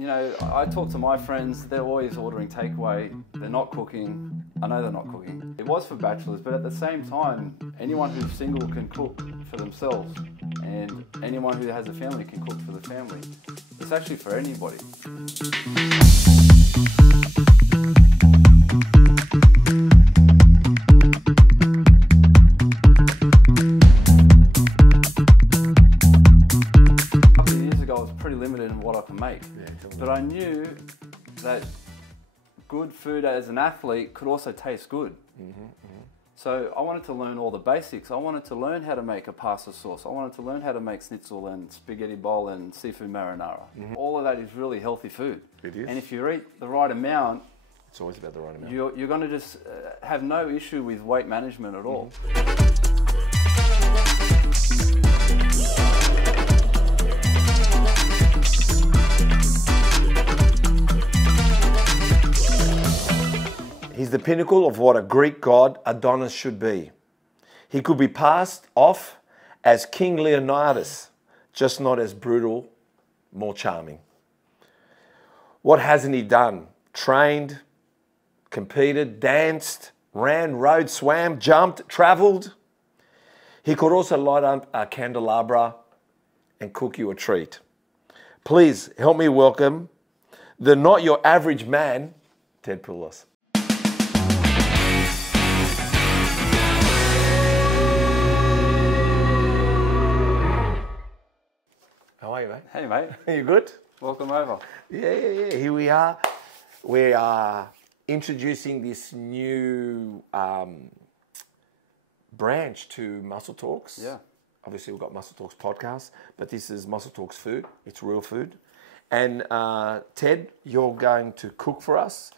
You know, I talk to my friends, they're always ordering takeaway, they're not cooking. I know they're not cooking. It was for bachelors, but at the same time, anyone who's single can cook for themselves, and anyone who has a family can cook for the family. It's actually for anybody. A couple of years ago, I was pretty limited in what I can make, but I knew that good food as an athlete could also taste good. So I wanted to learn all the basics. I wanted to learn how to make a pasta sauce. I wanted to learn how to make schnitzel and spaghetti bowl and seafood marinara. All of that is really healthy food. It is. And if you eat the right amount, it's always about the right amount. You're going to just have no issue with weight management at all. He's the pinnacle of what a Greek god Adonis should be. He could be passed off as King Leonidas, just not as brutal, more charming. What hasn't he done? Trained, competed, danced, ran, rode, swam, jumped, travelled. He could also light up a candelabra and cook you a treat. Please help me welcome the not your average man, Ted Poulos. How are you, mate? Hey, mate. You good? Welcome over. Yeah. Here we are. We are introducing this new branch to Muscle Talks. Yeah. Obviously, we've got Muscle Talks podcast, but this is Muscle Talks food. It's real food. And Ted, you're going to cook for us.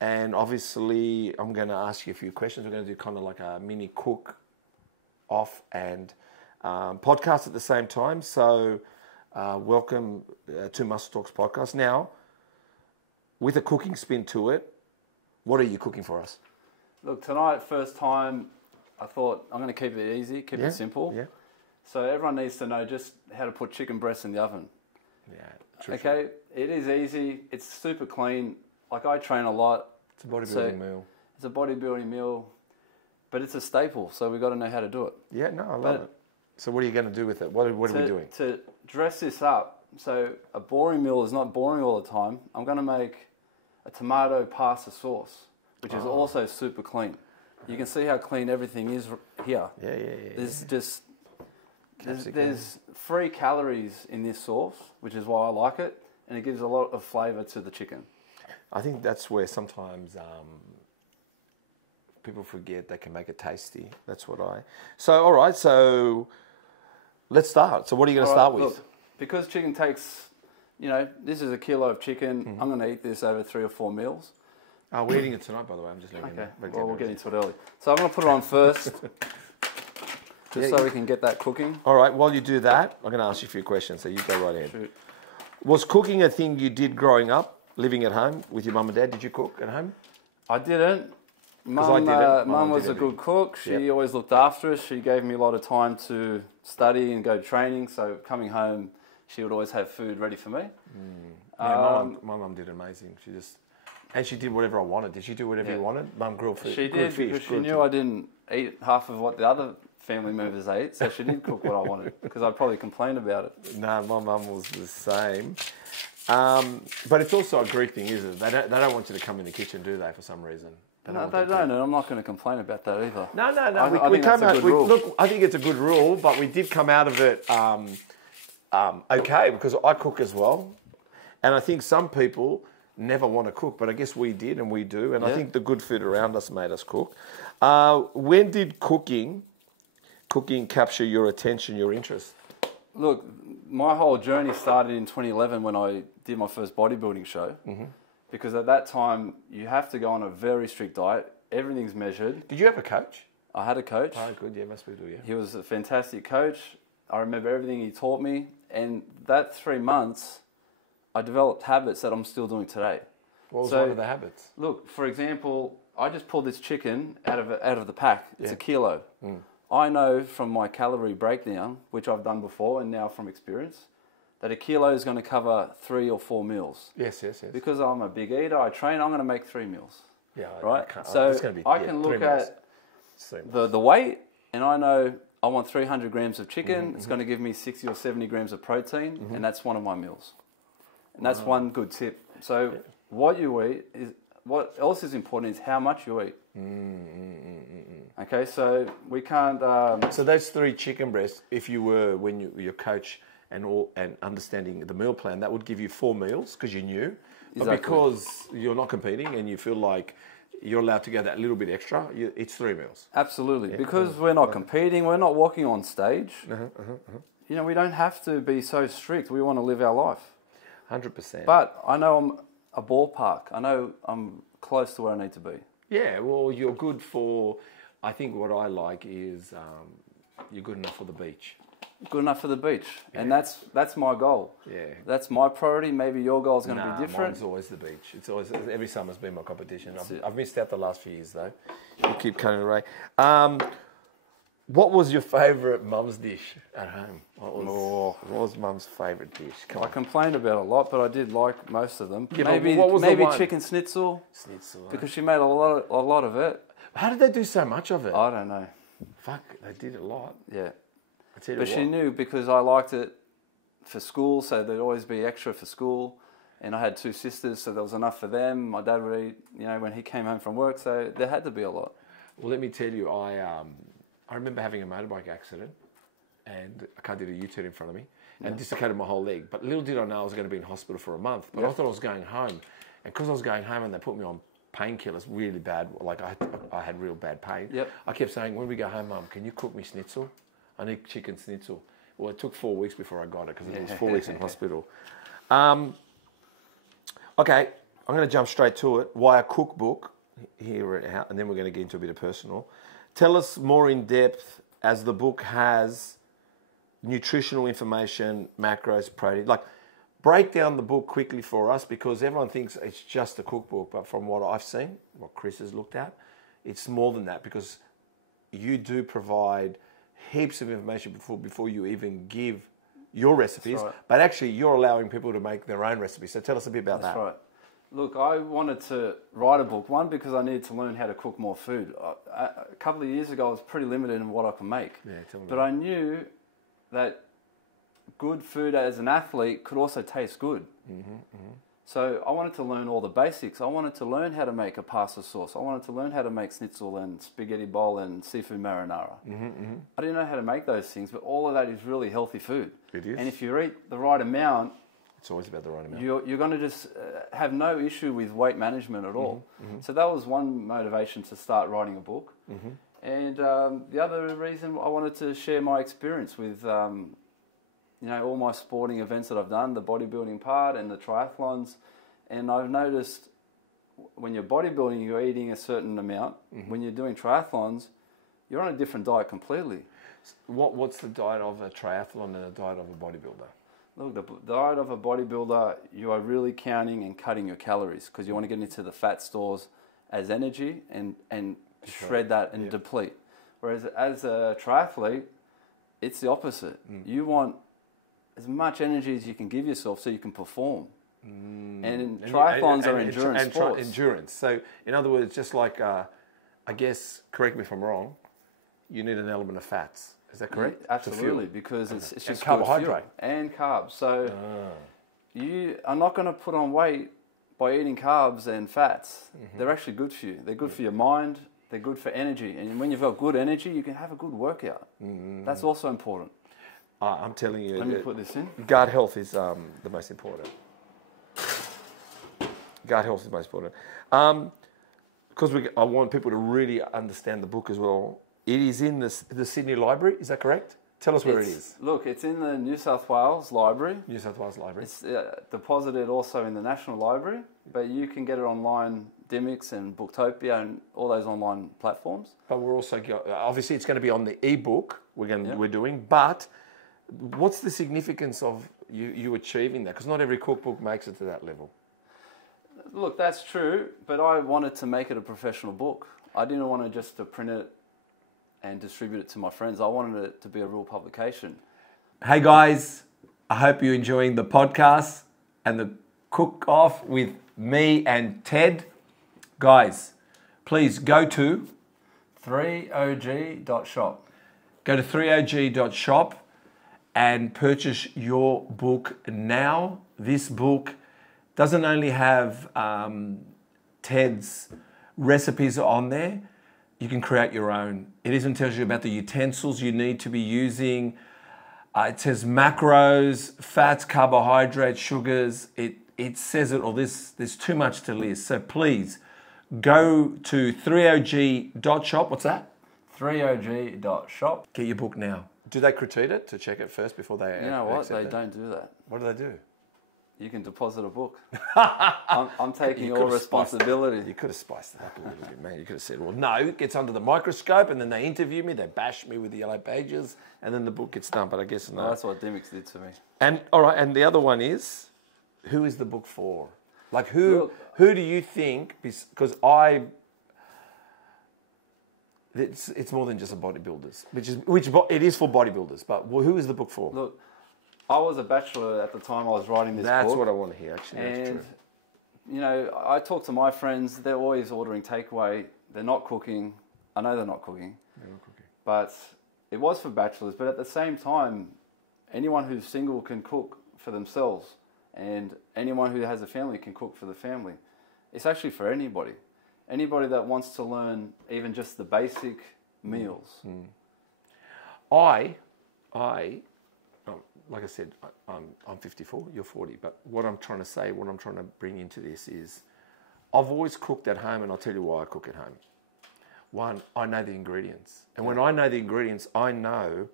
And obviously, I'm going to ask you a few questions. We're going to do kind of like a mini cook off and podcast at the same time. So welcome to Muscle Talks podcast. Now, with a cooking spin to it, what are you cooking for us? Look, tonight, first time, I thought I'm going to keep it easy, keep it simple. Yeah. So everyone needs to know just how to put chicken breasts in the oven. Yeah. True. Okay, it is easy. It's super clean. Like, I train a lot. It's a bodybuilding meal. It's a bodybuilding meal, but it's a staple. So we've got to know how to do it. Yeah. No, I love it. So what are you going to do with it? What are we doing? To dress this up, so a boring meal is not boring all the time. I'm going to make a tomato pasta sauce, which is also super clean. You can see how clean everything is here. Yeah. There's 3 calories in this sauce, which is why I like it, and it gives a lot of flavour to the chicken. I think that's where sometimes people forget they can make it tasty. That's what So, all right, so let's start. So what are you going to start with? Look, because chicken takes, this is a kilo of chicken. I'm going to eat this over 3 or 4 meals. Oh, we're eating it tonight, by the way. I'm just letting you know. Well, we'll get into it early. So I'm going to put it on first, so we can get that cooking. All right, while you do that, I'm going to ask you a few questions, so you go right ahead. Shoot. Was cooking a thing you did growing up, living at home with your mum and dad? Did you cook at home? I didn't. Mum was a good cook. She always looked after us. She gave me a lot of time to study and go training. So coming home, she would always have food ready for me. Yeah, my mum did amazing. She did whatever I wanted. Did she do whatever you wanted? Mum grilled food. She did, fish, because she knew I didn't eat half of what the other family members ate. So she did cook what I wanted, because I'd probably complain about it. No, my mum was the same. But it's also a Greek thing, isn't it? They don't want you to come in the kitchen, do they, for some reason? No, they don't, and I'm not going to complain about that either. No. I think that's a good rule. Look, I think it's a good rule, but we did come out of it okay, because I cook as well. And I think some people never want to cook, but I guess we did and we do. And I think the good food around us made us cook. When did cooking capture your attention, your interest? Look, my whole journey started in 2011 when I did my first bodybuilding show. Because at that time, you have to go on a very strict diet. Everything's measured. Did you have a coach? I had a coach. Oh, good. Yeah, must be good, yeah. He was a fantastic coach. I remember everything he taught me. And that 3 months, I developed habits that I'm still doing today. What was one of the habits? Look, for example, I just pulled this chicken out of the pack. It's a kilo. I know from my calorie breakdown, which I've done before and now from experience, that a kilo is going to cover 3 or 4 meals. Yes, yes, yes. Because I'm a big eater, I train, I'm going to make 3 meals. Yeah, right? So I can look at the weight, and I know I want 300 grams of chicken. It's going to give me 60 or 70 grams of protein, and that's one of my meals. And that's one good tip. So what you eat is, what else is important is how much you eat. Okay, so we can't... So those 3 chicken breasts, if you were, when your coach and understanding the meal plan, that would give you 4 meals because you knew. But because you're not competing and you feel like you're allowed to go that little bit extra, it's 3 meals. Absolutely. Yeah. Because we're not competing, we're not walking on stage. You know, we don't have to be so strict. We want to live our life. 100%. But I know I'm a ballpark. I know I'm close to where I need to be. Yeah, well, you're good for... I think what I like is you're good enough for the beach. Good enough for the beach, and that's my goal. Yeah, that's my priority. Maybe your goal is going to be different. Mine's always the beach. It's always every summer's been my competition. I've missed out the last few years though. You keep cutting away. What was your favourite mum's dish at home? What was mum's favourite dish? I complained about a lot, but I did like most of them. Yeah, maybe chicken schnitzel. Because she made a lot of it. How did they do so much of it? I don't know. Fuck, they did a lot. Yeah. But she knew because I liked it for school, so there'd always be extra for school. And I had 2 sisters, so there was enough for them. My dad would eat, you know, when he came home from work, so there had to be a lot. Well, let me tell you, I remember having a motorbike accident, and a car did a U-turn in front of me and dislocated my whole leg. But little did I know I was going to be in hospital for a month. But I thought I was going home, and because I was going home and they put me on painkillers, really bad, like I had real bad pain. I kept saying, when we go home, Mum, can you cook me schnitzel? I need chicken schnitzel. Well, it took 4 weeks before I got it because it was 4 weeks in hospital. Okay, I'm going to jump straight to it. Why a cookbook? Here and then we're going to get into a bit of personal. Tell us more in depth, as the book has nutritional information, macros, protein. Like, break down the book quickly for us, because everyone thinks it's just a cookbook, but from what I've seen, what Chris has looked at, it's more than that, because you do provide heaps of information before you even give your recipes, but actually you're allowing people to make their own recipes. So tell us a bit about that. That's right. Look, I wanted to write a book, one, because I needed to learn how to cook more food. A couple of years ago, I was pretty limited in what I could make. Yeah, tell me. But I knew that good food as an athlete could also taste good. So I wanted to learn all the basics. I wanted to learn how to make a pasta sauce. I wanted to learn how to make schnitzel and spaghetti bowl and seafood marinara. I didn't know how to make those things, but all of that is really healthy food. It is. And if you eat the right amount, it's always about the right amount. You're going to just have no issue with weight management at all. So that was one motivation to start writing a book. And the other reason, I wanted to share my experience with you know, all my sporting events that I've done, the bodybuilding part and the triathlons. And I've noticed when you're bodybuilding, you're eating a certain amount. When you're doing triathlons, you're on a different diet completely. What's the diet of a triathlon and the diet of a bodybuilder? Look, the diet of a bodybuilder, you are really counting and cutting your calories, because you want to get into the fat stores as energy and shred that and deplete. Whereas as a triathlete, it's the opposite. You want as much energy as you can give yourself so you can perform. And triathlons are endurance sports. Endurance. So, in other words, just like, I guess, correct me if I'm wrong, you need an element of fats. Is that correct? Yeah, absolutely, because it's just carbohydrate and carbs. So you are not going to put on weight by eating carbs and fats. They're actually good for you. They're good for your mind. They're good for energy. And when you've got good energy, you can have a good workout. That's also important. I'm telling you, let me put this in. Gut health is the most important. Gut health is the most important. Because I want people to really understand the book as well. It is in the Sydney Library, is that correct? Tell us where it is. Look, it's in the New South Wales Library. New South Wales Library. It's deposited also in the National Library, but you can get it online, Dymix and Booktopia and all those online platforms. But we're also, obviously it's going to be on the ebook we're doing, but what's the significance of you achieving that? Because not every cookbook makes it to that level. Look, that's true, but I wanted to make it a professional book. I didn't want to just to print it and distribute it to my friends. I wanted it to be a real publication. Hey guys, I hope you're enjoying the podcast and the cook-off with me and Ted. Guys, please go to threeog.shop. Go to threeog.shop and purchase your book now. This book doesn't only have Ted's recipes on there, you can create your own. It even tells you about the utensils you need to be using. It says macros, fats, carbohydrates, sugars. It says it all. There's too much to list. So please go to threeog.shop. What's that? threeog.shop. Get your book now. Do they critique it to check it first before they You know what? They don't do that. What do they do? You can deposit a book. I'm taking all responsibility. You could have spiced that up a little bit, man. You could have said, well, no, it gets under the microscope and then they interview me, they bash me with the yellow pages and then the book gets done. But I guess no. Well, that's what Dimix did to me. And all right, and the other one is, who is the book for? Like who do you think, because it's more than just a bodybuilders, which it is for bodybuilders, but who is the book for? Look, I was a bachelor at the time I was writing this book. That's what I want to hear, actually. That's and, true. You know, I talk to my friends, they're always ordering takeaway. They're not cooking. I know they're not cooking. They're not cooking. But it was for bachelors. But at the same time, anyone who's single can cook for themselves. And anyone who has a family can cook for the family. It's actually for anybody. Anybody that wants to learn even just the basic meals. Mm. Like I said, I'm 54, you're 40, but what I'm trying to say, what I'm trying to bring into this is, I've always cooked at home, and I'll tell you why I cook at home. One, I know the ingredients. And when I know the ingredients, I know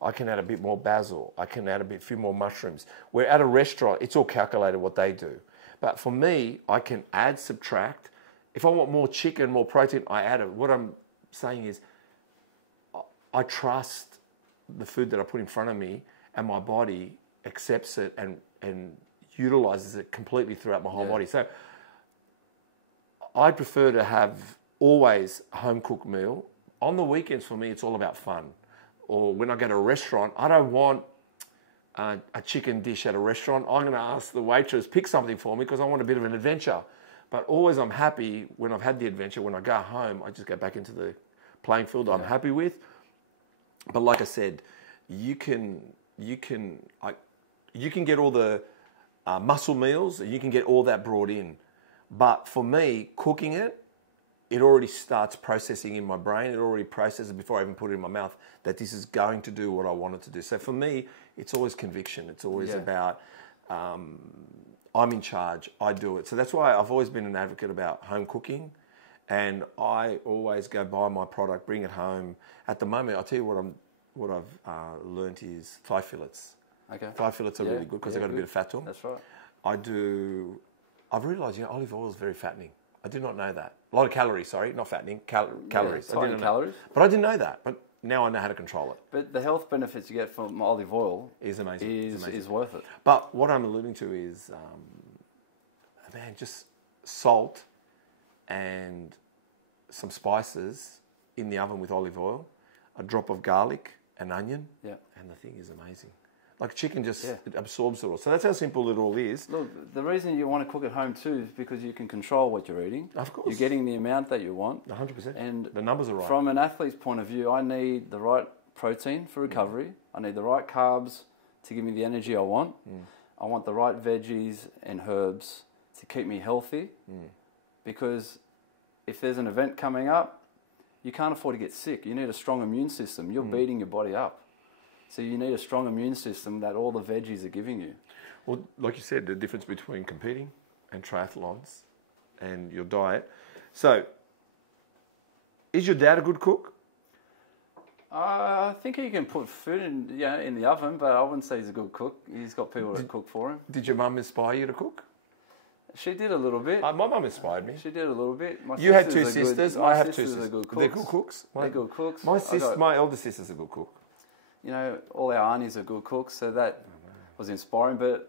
I can add a bit more basil, I can add a few more mushrooms. Where at a restaurant, it's all calculated what they do. But for me, I can add, subtract. If I want more chicken, more protein, I add it. What I'm saying is, I trust the food that I put in front of me, and my body accepts it and utilizes it completely throughout my whole body. So I prefer to have always a home-cooked meal. On the weekends, for me, it's all about fun. Or when I go to a restaurant, I don't want a chicken dish at a restaurant. I'm going to ask the waitress, pick something for me because I want a bit of an adventure. But always I'm happy when I've had the adventure. When I go home, I just go back into the playing field I'm happy with. But like I said, you can get all the muscle meals, and you can get all that brought in. But for me, cooking it already starts processing in my brain. It already processes before I even put it in my mouth that this is going to do what I want it to do. So for me, it's always conviction. It's always about I'm in charge. I do it. So that's why I've always been an advocate about home cooking. And I always go buy my product, bring it home. At the moment, I'll tell you what I've learnt is thigh fillets. Okay. Thigh fillets are really good because they've got a bit of fat to them. That's right. I've realised, olive oil is very fattening. I did not know that. A lot of calories, sorry, not fattening, calories. Yeah, calories. But I didn't know that. But now I know how to control it. But the health benefits you get from olive oil is amazing. Is worth it. But what I'm alluding to is, just salt and some spices in the oven with olive oil, a drop of garlic, an onion, and the thing is amazing. Like chicken it absorbs it all. So that's how simple it all is. Look, the reason you want to cook at home too is because you can control what you're eating. Of course. You're getting the amount that you want. 100%. And the numbers are right. From an athlete's point of view, I need the right protein for recovery. I need the right carbs to give me the energy I want. I want the right veggies and herbs to keep me healthy. Because if there's an event coming up, you can't afford to get sick. You need a strong immune system. You're beating your body up. So you need a strong immune system that all the veggies are giving you. Well, like you said, the difference between competing and triathlons and your diet. So, is your dad a good cook? I think he can put food in the oven, but I wouldn't say he's a good cook. He's got people that cook for him. Did your mum inspire you to cook? She did a little bit. My mum inspired me. She did a little bit. You had two sisters. I have two sisters. Are good cooks. They're good cooks. They're good cooks. My elder sister's a good cook. You know, all our aunties are good cooks, so that was inspiring. But,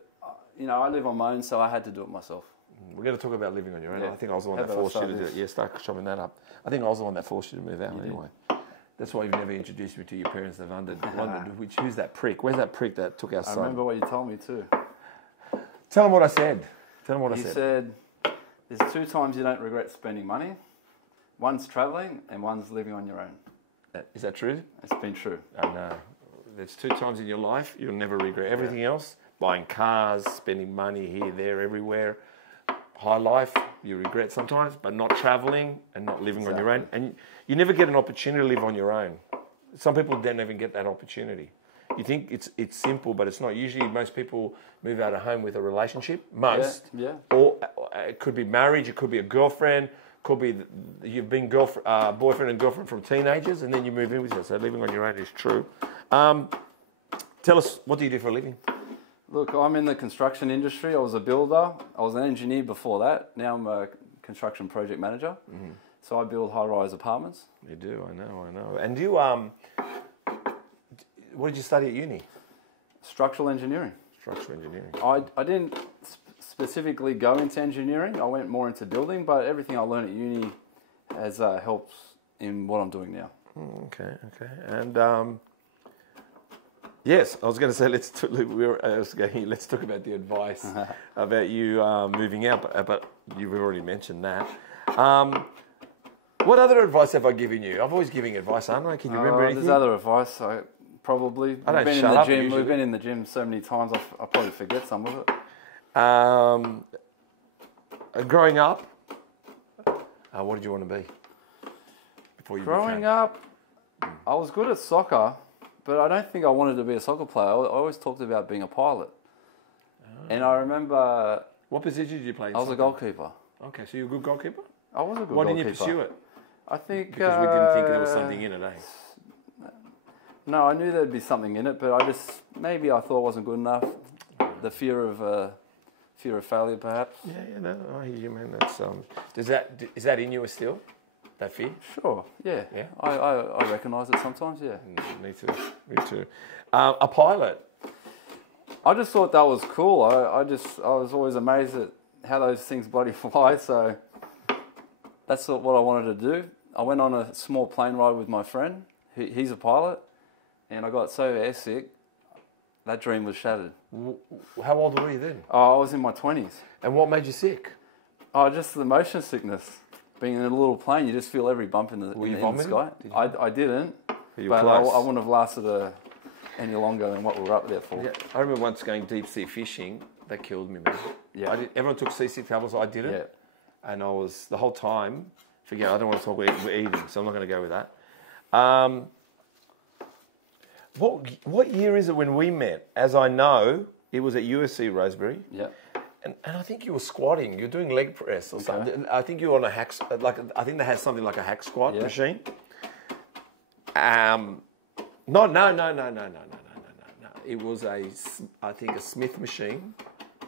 I live on my own, so I had to do it myself. We're going to talk about living on your own. I think I was the one that forced you to do it. Yeah, start chopping that up. I think I was the one that forced you to move out anyway. That's why you've never introduced me to your parents. They've wondered who's that prick? Where's that prick that took our son? I remember what you told me too. Tell them what I said. You said, there's 2 times you don't regret spending money. One's travelling and one's living on your own. Is that true? It's been true. I know. There's 2 times in your life you'll never regret. Everything else, buying cars, spending money here, there, everywhere. High life, you regret sometimes, but not travelling and not living on your own. And you never get an opportunity to live on your own. Some people don't even get that opportunity. You think it's simple, but it's not. Usually most people move out of home with a relationship, most. Yeah. Or it could be marriage, it could be a girlfriend, could be you've been boyfriend and girlfriend from teenagers, and then you move in with yourself. So living on your own is true. Tell us, what do you do for a living? Look, I'm in the construction industry. I was a builder. I was an engineer before that. Now I'm a construction project manager. Mm-hmm. So I build high-rise apartments. You do, I know. And you, what did you study at uni? Structural engineering. Structural engineering. I didn't specifically go into engineering. I went more into building, but everything I learned at uni has helped in what I'm doing now. Okay. And yes, I was going to say let's talk about the advice about you moving out, but you've already mentioned that. What other advice have I given you? I've always given advice, aren't I? Can you remember anything? There's other advice. Probably. I don't shut up usually. We've been in the gym so many times, I probably forget some of it. Growing up, what did you want to be? Growing up, I was good at soccer, but I don't think I wanted to be a soccer player. I always talked about being a pilot. And I remember... What position did you play in I was a goalkeeper. Okay, so you're a good goalkeeper? I was a good goalkeeper. Why didn't you pursue it? I think... Because we didn't think there was something in it, eh? No, I knew there'd be something in it, but maybe I thought it wasn't good enough. The fear of failure, perhaps. Yeah, no, I hear you, man. That's is that in you still? That fear? Sure. Yeah. I recognise it sometimes. Yeah. Me too. A pilot. I just thought that was cool. I was always amazed at how those things bloody fly. So that's what I wanted to do. I went on a small plane ride with my friend. He's a pilot. And I got so airsick, that dream was shattered. How old were you then? Oh, I was in my 20s. And what made you sick? Oh, just the motion sickness. Being in a little plane, you just feel every bump in the sky. I didn't, but I wouldn't have lasted any longer than what we were up there for. Yeah, I remember once going deep sea fishing. That killed me, man. Yeah. Everyone took seasick tablets. I didn't. Yeah. And I was, the whole time, forget, I don't want to talk about eating, so I'm not going to go with that. What year is it when we met? As I know, it was at USC Rosebery. Yeah. And I think you were squatting. You're doing leg press or something. I think you were on a hack. I think they had something like a hack squat machine. No. It was I think a Smith machine.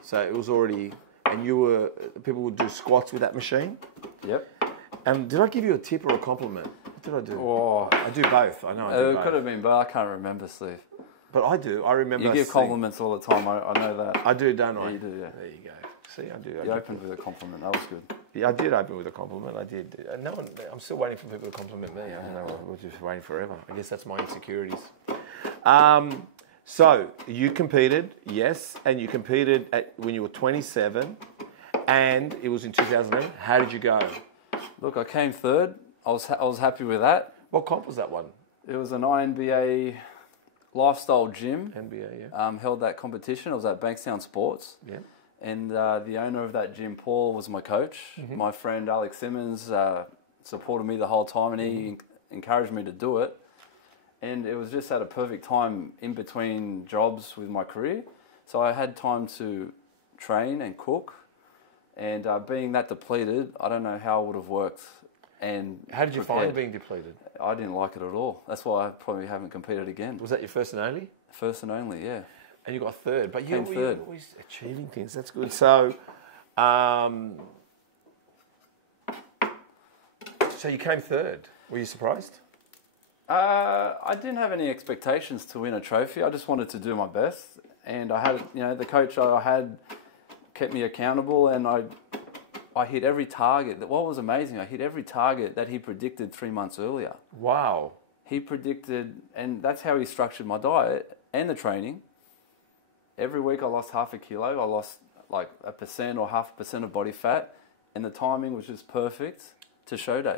So it was already, and people would do squats with that machine. Yep. And did I give you a tip or a compliment? What did I do? Oh, I do both. I know I do both. It could have been, but I can't remember, Steve. But I do. I remember. You give compliments all the time. I know that. I do, don't I? Yeah, you do, yeah. There you go. See, I do. You opened with a compliment. That was good. Yeah, I did open with a compliment. I did. No one. I'm still waiting for people to compliment me. I don't know. We're just waiting forever. I guess that's my insecurities. So you competed, yes, and you competed when you were 27, and it was in 2011. How did you go? Look, I came third. I was happy with that. What comp was that one? It was an INBA lifestyle gym. NBA, yeah. Held that competition. I was at Bankstown Sports. Yeah. And the owner of that gym, Paul, was my coach. Mm-hmm. My friend Alex Simmons supported me the whole time, and he encouraged me to do it. And it was just at a perfect time in between jobs with my career. So I had time to train and cook. And being that depleted, I don't know how it would have worked. And how did you find being depleted? I didn't like it at all. That's why I probably haven't competed again. Was that your first and only? First and only, yeah. And you got third, but you're third. Always achieving things. That's good. So, so you came third. Were you surprised? I didn't have any expectations to win a trophy. I just wanted to do my best, and I had, the coach I had kept me accountable, and I hit every target. What was amazing, I hit every target that he predicted 3 months earlier. Wow. he predicted, and that's how he structured my diet and the training. Every week I lost half a kilo. I lost like 1% or 0.5% of body fat, and the timing was just perfect to show day.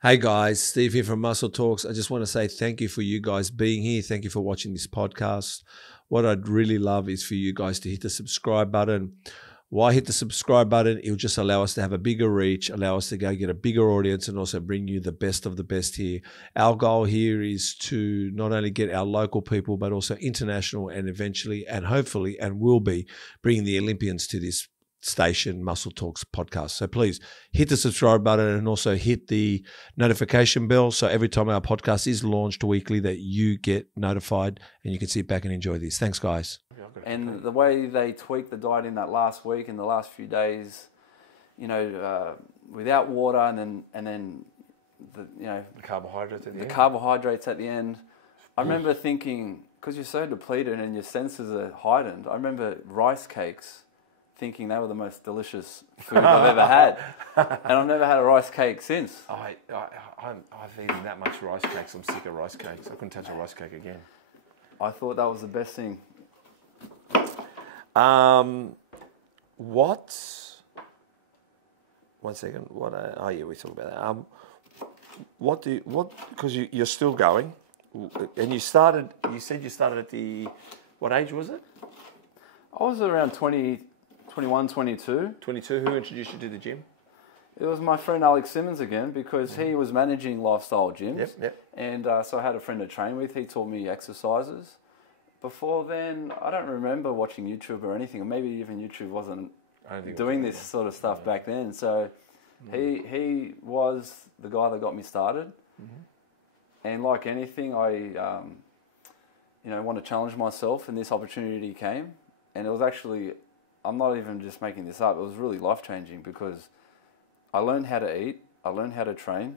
Hey guys, Steve here from Muscle Talks. I just want to say thank you for you guys being here. Thank you for watching this podcast. What I'd really love is for you guys to hit the subscribe button. Why hit the subscribe button? It'll just allow us to have a bigger reach, allow us to go get a bigger audience, and also bring you the best of the best here. Our goal here is to not only get our local people, but also international, and eventually, and hopefully, and will be bringing the Olympians to this station, Muscle Talks podcast. So please hit the subscribe button and also hit the notification bell, so every time our podcast is launched weekly that you get notified and you can sit back and enjoy this. Thanks, guys. And the way they tweaked the diet in that last week, in the last few days, you know, without water, and then the carbohydrates at the end. I remember thinking, because you're so depleted and your senses are heightened, I remember rice cakes, thinking they were the most delicious food I've ever had, and I've never had a rice cake since. I've eaten that much rice cakes. I'm sick of rice cakes. I couldn't touch a rice cake again. I thought that was the best thing. What? 1 second. What? Oh yeah, we talked about that. Because you're still going, and you started. You said you started at the. What age was it? I was around 20. 21, 22. 22. Who introduced you to the gym? It was my friend Alex Simmons again, because he was managing lifestyle gyms. Yep. And so I had a friend to train with. He taught me exercises. Before then, I don't remember watching YouTube or anything. Or maybe even YouTube wasn't doing this sort of stuff back then. So he was the guy that got me started. And like anything, I want to challenge myself, and this opportunity came. And it was actually, I'm not even just making this up, it was really life-changing, because I learned how to eat, I learned how to train.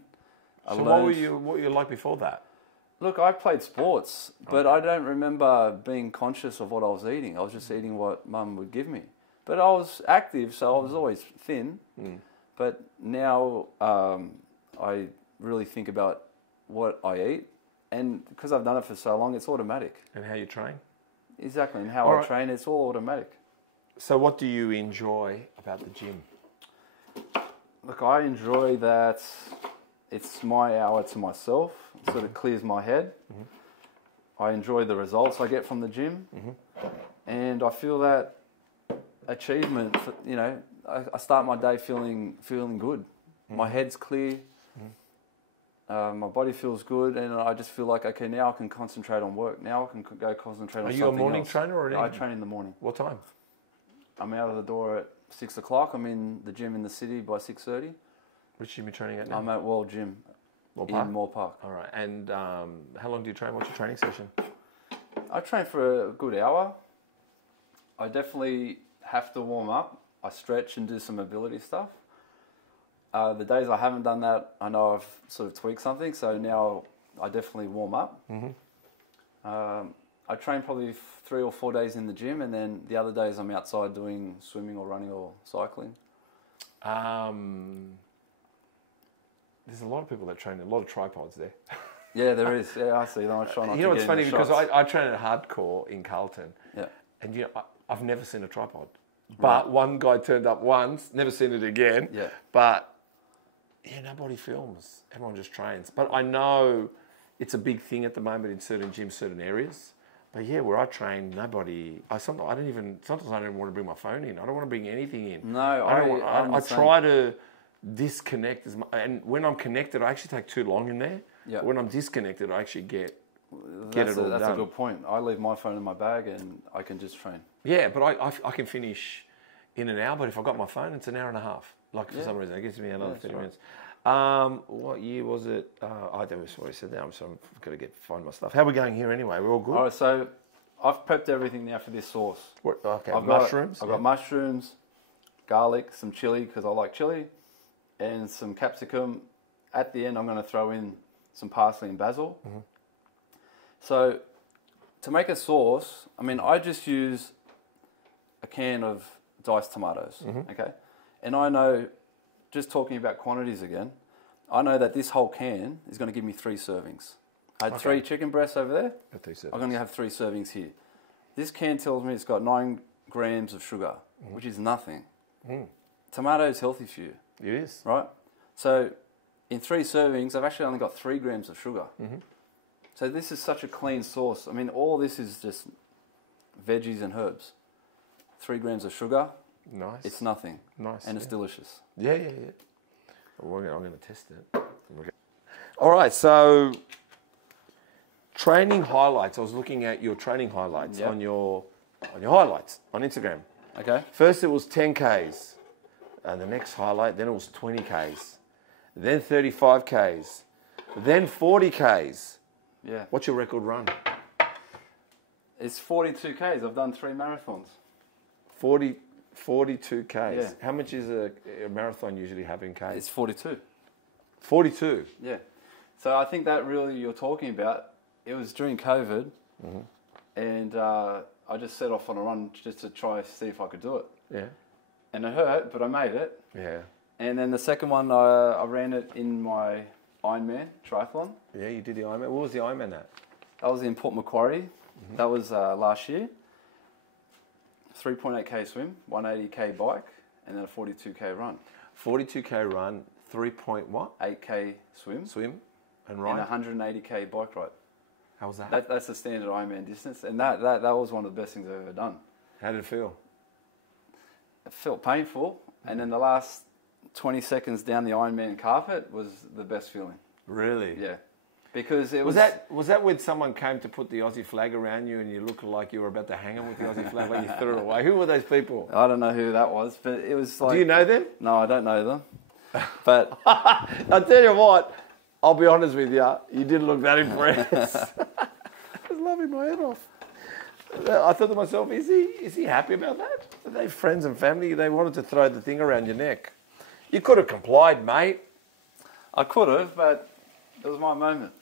What were you like before that? Look, I played sports, but I don't remember being conscious of what I was eating. I was just eating what Mum would give me. But I was active, so I was always thin. But now I really think about what I eat, and because I've done it for so long, it's automatic. And how you train? Exactly, and how I train, it's all automatic. So what do you enjoy about the gym? Look, I enjoy that it's my hour to myself. It sort of clears my head. I enjoy the results I get from the gym. And I feel that achievement, I start my day feeling good. My head's clear. My body feels good, and I just feel like, okay, now I can concentrate on work. Now I can go concentrate on something else. Are you a morning trainer or an evening? I train in the morning. What time? I'm out of the door at 6 o'clock. I'm in the gym in the city by 6:30. Which gym are you training at now? I'm at World Gym in Moore Park. All right. And how long do you train? What's your training session? I train for a good hour. I definitely have to warm up. I stretch and do some mobility stuff. The days I haven't done that, I know I've sort of tweaked something, so now I definitely warm up. I train probably 3 or 4 days in the gym, and then the other days I'm outside doing swimming or running or cycling. There's a lot of people that train, a lot of tripods there. Yeah, there is. Yeah, I see them. I try not to what's get funny, in the because shots. I train at Hardcore in Carlton. Yeah. And I've never seen a tripod. But one guy turned up once, never seen it again. Yeah. But nobody films. Everyone just trains. But I know it's a big thing at the moment in certain gyms, certain areas. But yeah, where I train, nobody. Sometimes I don't even want to bring my phone in. I don't want to bring anything in. No, I try to disconnect as much. And when I'm connected, I actually take too long in there. Yeah. When I'm disconnected, I actually get it all done. That's a good point. I leave my phone in my bag and I can just train. Yeah, but I can finish in an hour. But if I've got my phone, it's an hour and a half. Like for some reason, it gives me another 30 minutes. What year was it? I don't know what I said now, so I've got to find my stuff. How are we going here anyway? We're all good? All right, so I've prepped everything now for this sauce. Okay, I've got mushrooms, garlic, some chili, because I like chili, and some capsicum. At the end, I'm going to throw in some parsley and basil. So to make a sauce, I just use a can of diced tomatoes, okay? And I know, just talking about quantities again, I know that this whole can is going to give me 3 servings I had 3 chicken breasts over there. I'm I'm going to have 3 servings here. This can tells me it's got 9 grams of sugar, which is nothing. Tomato is healthy for you. It is. Right? So in 3 servings, I've actually only got 3 grams of sugar. So this is such a clean sauce. I mean, all this is just veggies and herbs. 3 grams of sugar. Nice. It's nothing. Nice. And it's delicious. Yeah. Well, I'm going to test it. All right, so training highlights. I was looking at your training highlights on your highlights on Instagram. Okay. First it was 10Ks, and the next highlight, then it was 20Ks, then 35Ks, then 40Ks. Yeah. What's your record run? It's 42Ks. I've done 3 marathons. 42Ks. Yeah. How much is a marathon usually have in Ks? It's 42. 42? Yeah. So I think that really you're talking about, it was during COVID, and I just set off on a run just to try to see if I could do it. Yeah. And it hurt, but I made it. Yeah. And then the second one, I ran it in my Ironman triathlon. Yeah, you did the Ironman. What was the Ironman at? That was in Port Macquarie. That was last year. 3.8k swim, 180k bike, and then a 42k run. 42k run, 8k swim, and ride. And 180k bike ride. How was that? That's the standard Ironman distance, and that was one of the best things I've ever done. How did it feel? It felt painful, and then the last 20 seconds down the Ironman carpet was the best feeling. Really? Yeah, because it was that when someone came to put the Aussie flag around you and you looked like you were about to hang them with the Aussie flag when you threw it away? Who were those people? I don't know who that was, but it was like... Do you know them? No, I don't know them. But I'll tell you what, I'll be honest with you, you didn't look that impressed. I was laughing my head off. I thought to myself, is he happy about that? Are they friends and family? They wanted to throw the thing around your neck. You could have complied, mate. I could have, but it was my moment.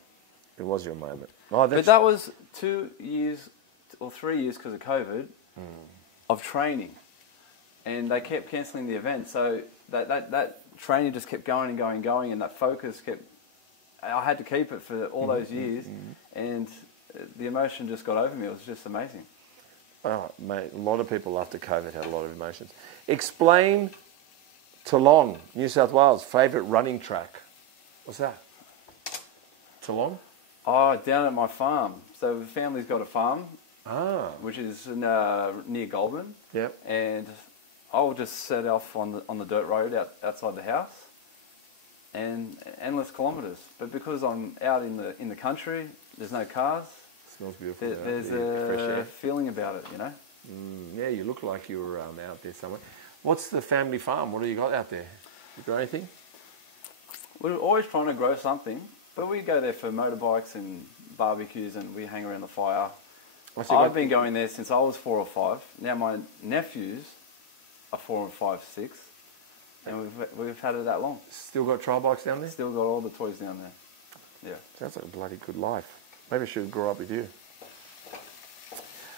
It was your moment. Oh, but that was 2 years or 3 years because of COVID of training. And they kept cancelling the event. So that training just kept going and going and going, and that focus kept... I had to keep it for all those years, and the emotion just got over me. It was just amazing. Oh, mate, a lot of people after COVID had a lot of emotions. Explain Geelong, New South Wales, favourite running track. What's that? Geelong? Oh, down at my farm. So the family's got a farm, which is near Goulburn. Yep. And I'll just set off on the dirt road outside the house, and endless kilometres. But because I'm out in the country, there's no cars. Smells beautiful. There's a feeling about it, you know. Yeah, you look like you were out there somewhere. What's the family farm? What do you got out there? You got anything? We're always trying to grow something, but we go there for motorbikes and barbecues, and we hang around the fire. I've been going there since I was 4 or 5. Now my nephews are 4 and 5, 6, and we've had it that long. Still got trial bikes down there? Still got all the toys down there. Yeah. Sounds like a bloody good life. Maybe I should grow up with you.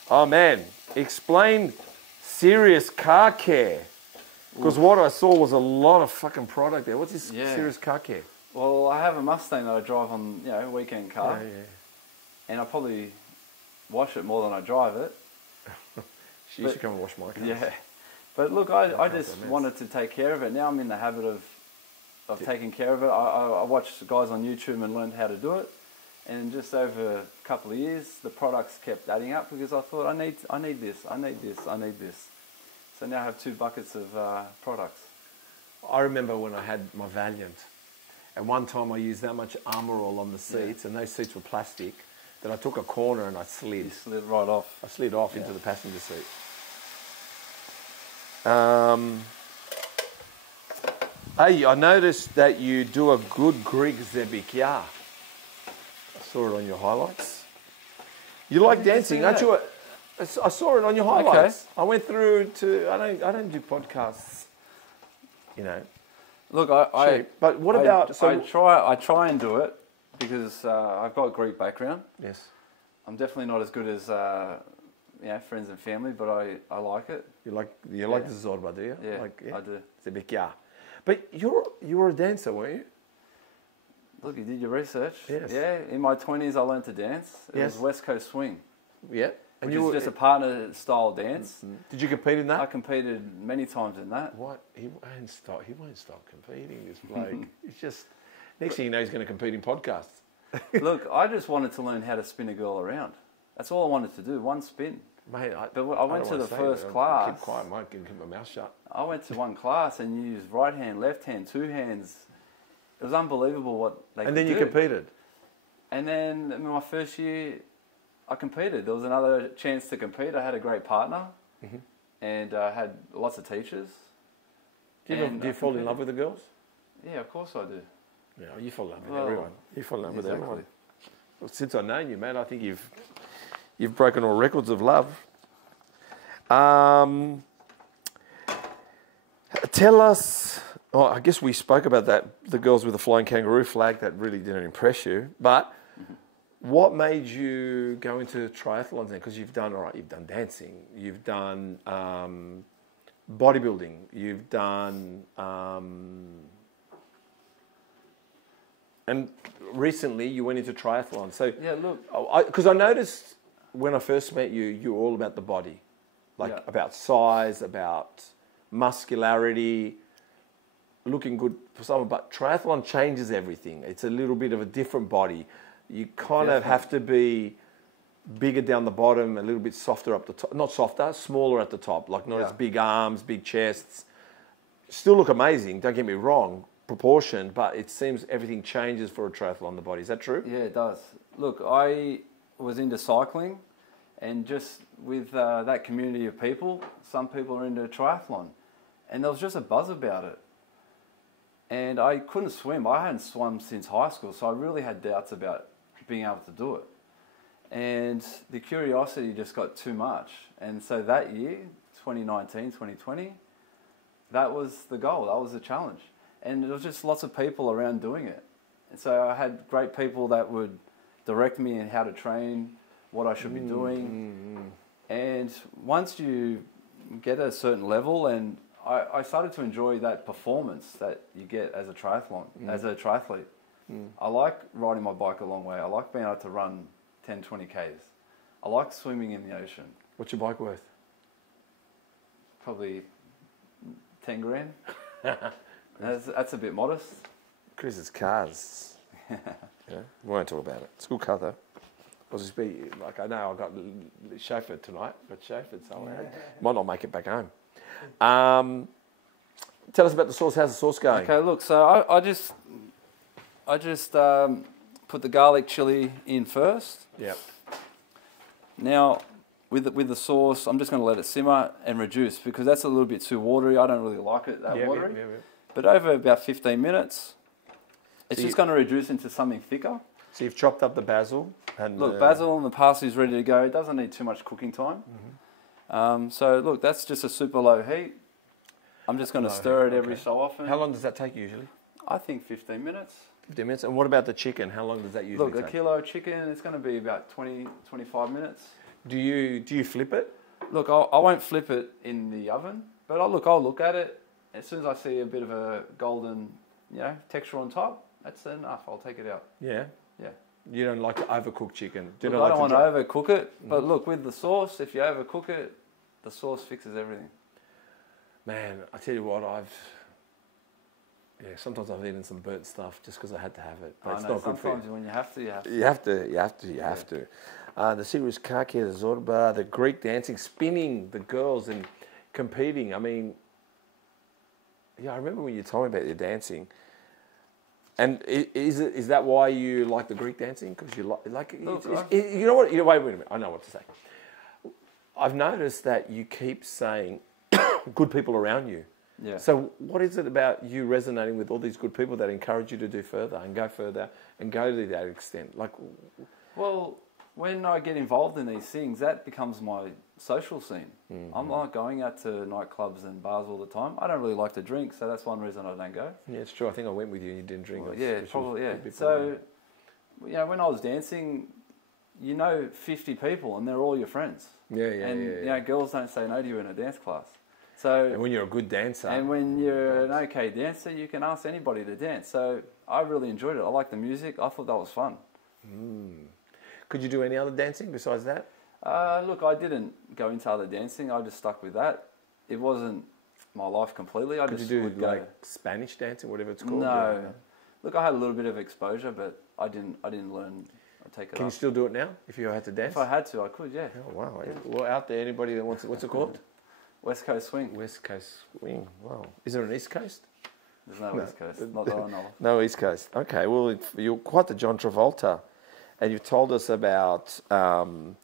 Oh man, explain serious car care. Because what I saw was a lot of fucking product there. What's this serious car care? Well, I have a Mustang that I drive on, a weekend car. Yeah. And I probably wash it more than I drive it. You should come and wash my car. Yeah. But look, I just wanted to take care of it. Now I'm in the habit of taking care of it. I watched guys on YouTube and learned how to do it. And just over a couple of years, the products kept adding up because I thought, I need this. So now I have 2 buckets of products. I remember when I had my Valiant. At one time I used that much Armour All on the seats, and those seats were plastic, that I took a corner and I slid. You slid right off. I slid off into the passenger seat. Hey, I noticed that you do a good Greek zebikia. I saw it on your highlights. You like dancing, aren't you? I saw it on your highlights. Okay. I went through to... I don't do podcasts, Look, but what about... I try and do it because I've got a Greek background. Yes. I'm definitely not as good as friends and family, but I like it. You like the Zorba, do you? Yeah, I do. Zebikia. But you were a dancer, weren't you? Look, you did your research. Yes. Yeah, in my 20s I learned to dance. It Yes. was West Coast Swing. Yeah. Which is just a partner style dance. Did you compete in that? I competed many times in that. What? He won't stop. He won't stop competing. This bloke. It's just next thing you know, he's going to compete in podcasts. Look, I just wanted to learn how to spin a girl around. That's all I wanted to do. One spin. Mate, But I went to the first class. Keep quiet, Mike. Can keep my mouth shut. I went to one class and used right hand, left hand, two hands. It was unbelievable what they could do. And then you competed. And then in my first year, I competed. There was another chance to compete. I had a great partner, and I had lots of teachers. Do you fall in love with the girls? Yeah, of course I do. Yeah, you fall in love with everyone. You fall in love with everyone. Well, since I've known you, man, I think you've broken all records of love. Tell us. Oh, I guess we spoke about that. The girls with the flying kangaroo flag. That really didn't impress you, but. What made you go into triathlons then? Because you've done dancing, you've done bodybuilding, you've done, and recently you went into triathlon. So yeah, look, because I noticed when I first met you, you were all about the body, about size, about muscularity, looking good for someone. But triathlon changes everything. It's a little bit of a different body. You kind of have to be bigger down the bottom, a little bit softer up the top. Not softer, smaller at the top. Like not as big arms, big chests. Still look amazing, don't get me wrong, proportion, but it seems everything changes for a triathlon, the body. Is that true? Yeah, it does. Look, I was into cycling, and just with that community of people, some people are into triathlon. And there was just a buzz about it. And I couldn't swim. I hadn't swum since high school, so I really had doubts about being able to do it. And the curiosity just got too much. And so that year, 2019, 2020, that was the goal, that was the challenge. And there was just lots of people around doing it. And so I had great people that would direct me in how to train, what I should be doing. And once you get a certain level, and I started to enjoy that performance that you get as a triathlon, as a triathlete. I like riding my bike a long way. I like being able to run 10, 20 Ks. I like swimming in the ocean. What's your bike worth? Probably 10 grand. That's a bit modest. Chris's cars. Yeah, we won't talk about it. It's a good car though. I'll just be like, I know I got chauffeured tonight, but chauffeured somewhere. Might not make it back home. Tell us about the sauce. How's the sauce going? Okay, look, so I just put the garlic chili in first. Yep. Now, with the sauce, I'm just going to let it simmer and reduce because that's a little bit too watery. I don't really like it that watery. Yeah. But over about 15 minutes, it's just going to reduce into something thicker. So you've chopped up the basil. And look, basil and the parsley is ready to go. It doesn't need too much cooking time. So look, that's just a super low heat. I'm just going to stir it every so often. How long does that take usually? I think 15 minutes. 15 minutes. And what about the chicken? How long does that usually take? Look, a kilo chicken, it's going to be about 20, 25 minutes. Do you flip it? Look, I won't flip it in the oven, but I'll look at it. As soon as I see a bit of a golden, texture on top, that's enough. I'll take it out. Yeah. Yeah. You don't like to overcook chicken? I don't want to overcook it, but look, with the sauce, if you overcook it, the sauce fixes everything. Man, I tell you what, sometimes I've eaten some burnt stuff just because I had to have it. But it's not good for you. Sometimes when you have to, you have to. You have to. The serious Kikac, the Zorba, the Greek dancing, spinning the girls and competing. I mean, I remember when you told me about your dancing. And is that why you like the Greek dancing? Because you like it? You know what? Wait a minute. I know what to say. I've noticed that you keep saying good people around you. Yeah. So what is it about you resonating with all these good people that encourage you to do further and go to that extent? Well, when I get involved in these things, that becomes my social scene. I'm like going out to nightclubs and bars all the time. I don't really like to drink, so that's one reason I don't go. Yeah, it's true. I think I went with you and you didn't drink. Well, probably. So, when I was dancing, 50 people and they're all your friends. And girls don't say no to you in a dance class. So, and when you're a good dancer. and when you're an okay dancer, you can ask anybody to dance. So I really enjoyed it. I liked the music. I thought that was fun. Could you do any other dancing besides that? Look, I didn't go into other dancing. I just stuck with that. It wasn't my life completely. Could you do like Spanish dancing, whatever it's called? No. Look, I had a little bit of exposure, but I didn't learn. Take it. Can you still do it now if you had to dance? If I had to, I could. Yeah. Oh wow! Yeah. Well, out there, anybody that wants it, what's it called? West Coast swing. West Coast swing. Wow. Is there an East Coast? There's no West Coast. Not that I know of. No East Coast. Okay. Well, you're quite the John Travolta, and you've told us about again.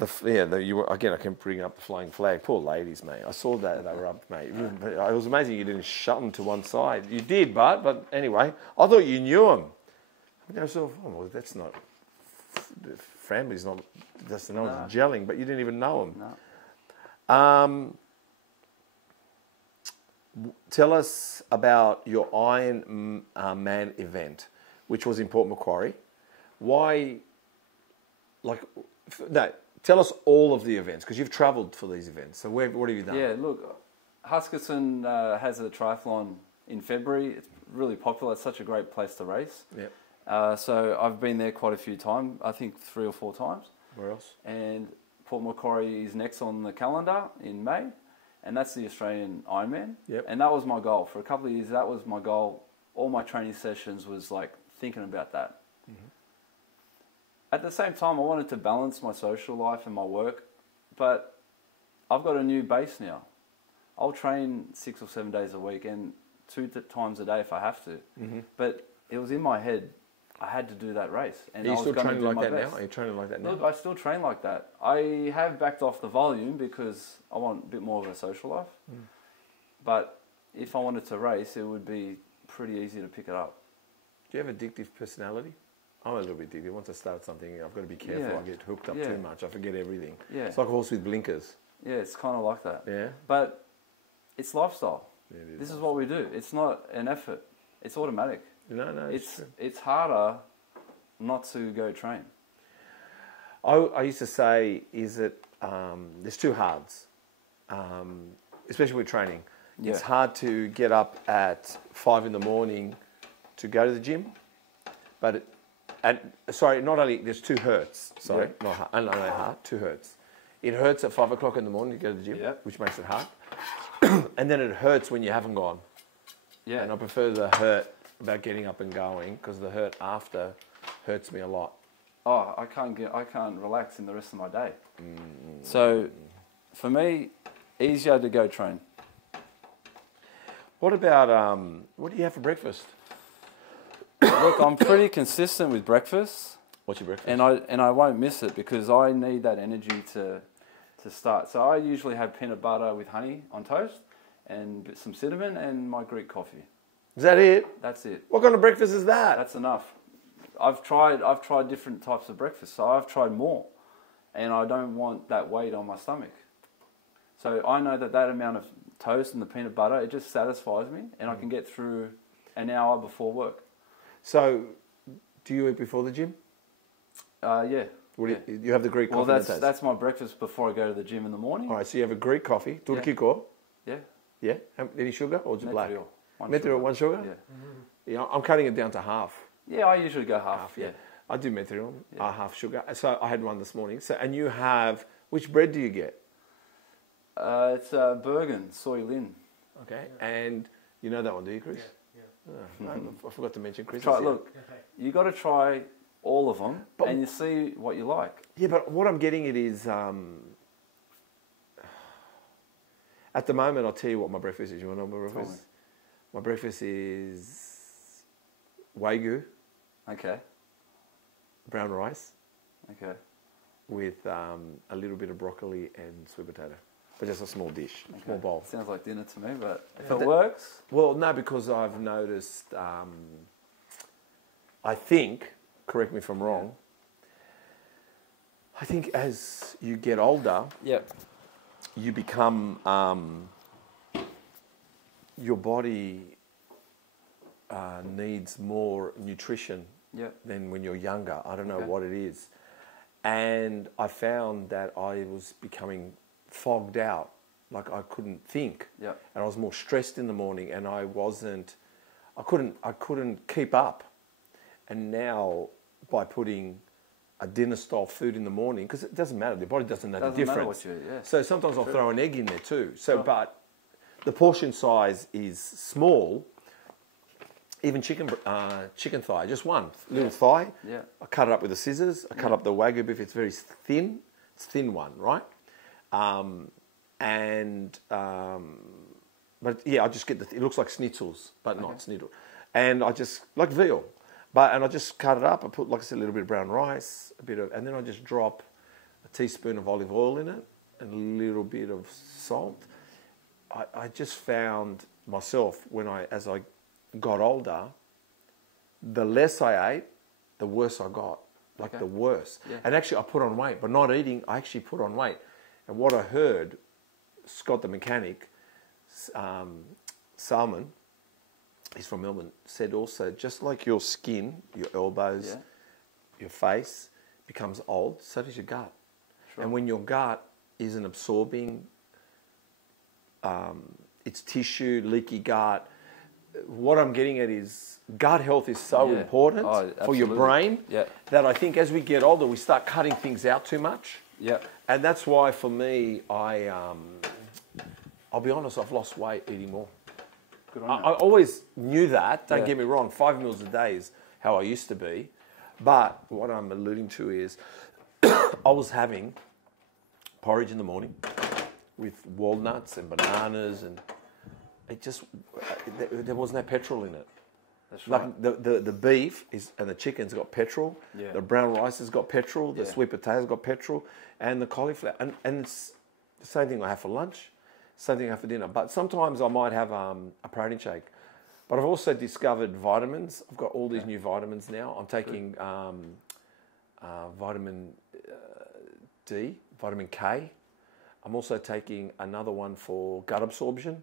I can bring up the flying flag. Poor ladies, mate. I saw that they were up, mate. It was amazing you didn't shut them to one side. You did, but anyway, I thought you knew them. I thought, oh, well, that's not. The family's not. That's no one's gelling, but you didn't even know them. No. Tell us about your Iron Man event, which was in Port Macquarie. Why? Tell us all of the events because you've travelled for these events. So what have you done? Yeah, look, Huskerson has a triathlon in February. It's really popular. It's such a great place to race. Yeah. So I've been there quite a few times. I think 3 or 4 times. Where else? And Port Macquarie is next on the calendar in May, and that's the Australian Ironman. Yep. And that was my goal for a couple of years. That was my goal. All my training sessions was like thinking about that. Mm-hmm. At the same time, I wanted to balance my social life and my work, but I've got a new base now. I'll train 6 or 7 days a week and 2 times a day if I have to. Mm-hmm. But it was in my head, I had to do that race. And Are you still training like that now? Are you training like that now? Look, I still train like that. I have backed off the volume because I want a bit more of a social life. Mm. But if I wanted to race, it would be pretty easy to pick it up. Do you have addictive personality? I'm a little bit addictive. Once I start something, I've got to be careful. Yeah. I get hooked up too much. I forget everything. Yeah. It's like a horse with blinkers. Yeah, it's kind of like that. Yeah. But it's lifestyle. Yeah, it is. This is what we do. It's not an effort. It's automatic. No, it's harder not to go train. I used to say, there's 2 hards, especially with training. Yeah. It's hard to get up at 5 in the morning to go to the gym, but not only there's 2 hurts. Sorry, not hard, 2 hurts. It hurts at 5 o'clock in the morning to go to the gym, which makes it hard, and then it hurts when you haven't gone. Yeah, and I prefer the hurt about getting up and going because the hurt after hurts me a lot. Oh, I can't relax in the rest of my day. Mm. So, for me, easier to go train. What about what do you have for breakfast? Look, I'm pretty consistent with breakfast. What's your breakfast? And I won't miss it because I need that energy to start. So I usually have peanut butter with honey on toast and some cinnamon and my Greek coffee. Is that it? That's it. What kind of breakfast is that? That's enough. I've tried different types of breakfast, so I've tried more, and I don't want that weight on my stomach. So I know that amount of toast and the peanut butter, it just satisfies me, and I can get through an hour before work. So, do you eat before the gym? Yeah. You have the Greek coffee. Well, that's my breakfast before I go to the gym in the morning. All right, so you have a Greek coffee, Turkiko. Yeah. Yeah. Any sugar or just black? One sugar? Yeah. Mm-hmm. Yeah, I'm cutting it down to half. Yeah, I usually go half. Yeah. I do Methriol, half sugar. So I had one this morning. So and you have, which bread do you get? It's Bergen, soy lin. Okay, and you know that one, do you, Chris? Yeah. I forgot to mention Chris. Look, you got to try all of them, and you see what you like. Yeah, but what I'm getting at is, at the moment, I'll tell you what my breakfast is. You want to know my breakfast? My breakfast is Wagyu. Okay. Brown rice. Okay. With a little bit of broccoli and sweet potato. But just a small dish, small bowl. Sounds like dinner to me, but if it works... Well, no, because I've noticed, I think, correct me if I'm wrong, I think as you get older, you become, your body needs more nutrition than when you're younger. I don't know what it is. And I found that I was becoming fogged out like I couldn't think. Yeah. And I was more stressed in the morning, and I couldn't keep up. And now, by putting a dinner style food in the morning, because it doesn't matter, the body doesn't know the difference. So sometimes I'll throw an egg in there too. So, but the portion size is small. Even chicken thigh, just one little thigh. Yeah. I cut it up with the scissors. I cut up the Wagyu beef. It's very thin. It's a thin one, right? But yeah, I just get it looks like schnitzels, but not schnitzels. And I just, like veal. And I just cut it up. I put, like I said, a little bit of brown rice, and then I just drop a teaspoon of olive oil in it and a little bit of salt. I just found myself, as I got older, the less I ate, the worse I got. Like the worse. Yeah. And actually I put on weight. By not eating, I actually put on weight. And what I heard, Scott the mechanic, Salmon, he's from Melbourne, said also, just like your skin, your elbows, your face becomes old, so does your gut. Sure. And when your gut isn't absorbing its tissue, leaky gut, what I'm getting at is gut health is so important for your brain that I think as we get older, we start cutting things out too much. Yeah. And that's why for me, I'll be honest, I've lost weight eating more. Good on you. I always knew that, don't get me wrong, 5 meals a day is how I used to be. But what I'm alluding to is I was having porridge in the morning with walnuts and bananas, and it just, there was no petrol in it. That's right. Like the beef and the chicken's got petrol, the brown rice has got petrol, the sweet potatoes got petrol, and the cauliflower. And it's the same thing I have for lunch, same thing I have for dinner. But sometimes I might have a protein shake. But I've also discovered vitamins. I've got all these new vitamins now. I'm taking vitamin D, vitamin K. I'm also taking another one for gut absorption.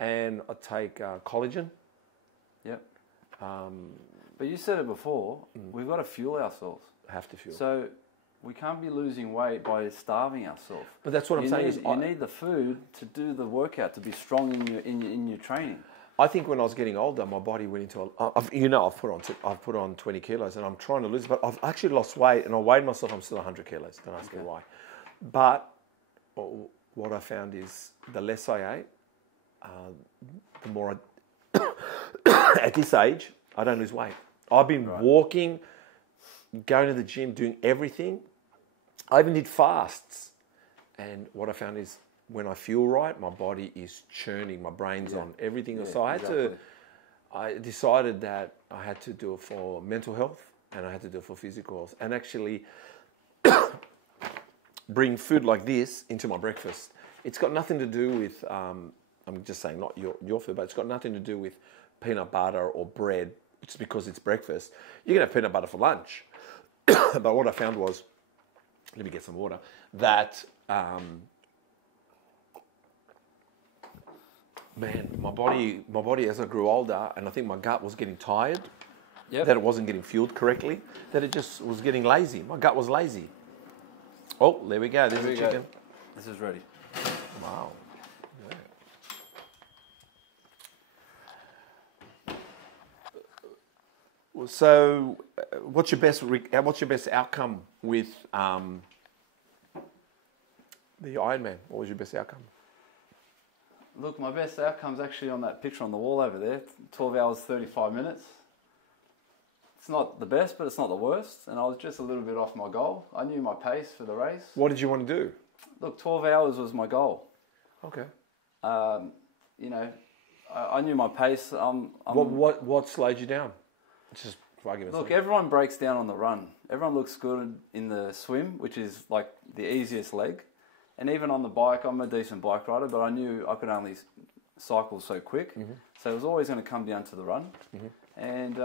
And I take collagen. But you said it before, we've got to fuel ourselves. Have to fuel. So we can't be losing weight by starving ourselves. But that's what I'm saying. You need the food to do the workout, to be strong in your training. I think when I was getting older, my body went into I've put on 20 kilos, and I'm trying to lose, but I've actually lost weight, and I weighed myself. I'm still 100 kilos. Don't ask me why. But what I found is the less I ate, the more at this age, I don't lose weight. I've been walking, going to the gym, doing everything. I even did fasts. And what I found is when I feel right, my body is churning, my brain's on everything. So I decided that I had to do it for mental health and I had to do it for physical health. And actually bring food like this into my breakfast. It's got nothing to do with, I'm just saying not your food, but it's got nothing to do with peanut butter or bread. It's because it's breakfast. You can have peanut butter for lunch. But what I found was, let me get some water, that, man, my body as I grew older, and I think my gut was getting tired, that it wasn't getting fueled correctly, that it just was getting lazy. My gut was lazy. Oh, there we go. There's the chicken. This is ready. Wow. Yeah. So, what's your best outcome with the Ironman? What was your best outcome? Look, my best outcome's actually on that picture on the wall over there. 12 hours, 35 minutes. It's not the best, but it's not the worst. And I was just a little bit off my goal. I knew my pace for the race. What did you want to do? Look, 12 hours was my goal. Okay. You know, I knew my pace. What slowed you down? Just for argument's sake. Look, everyone breaks down on the run. Everyone looks good in the swim, which is like the easiest leg. And even on the bike, I'm a decent bike rider, but I knew I could only cycle so quick. So it was always going to come down to the run. And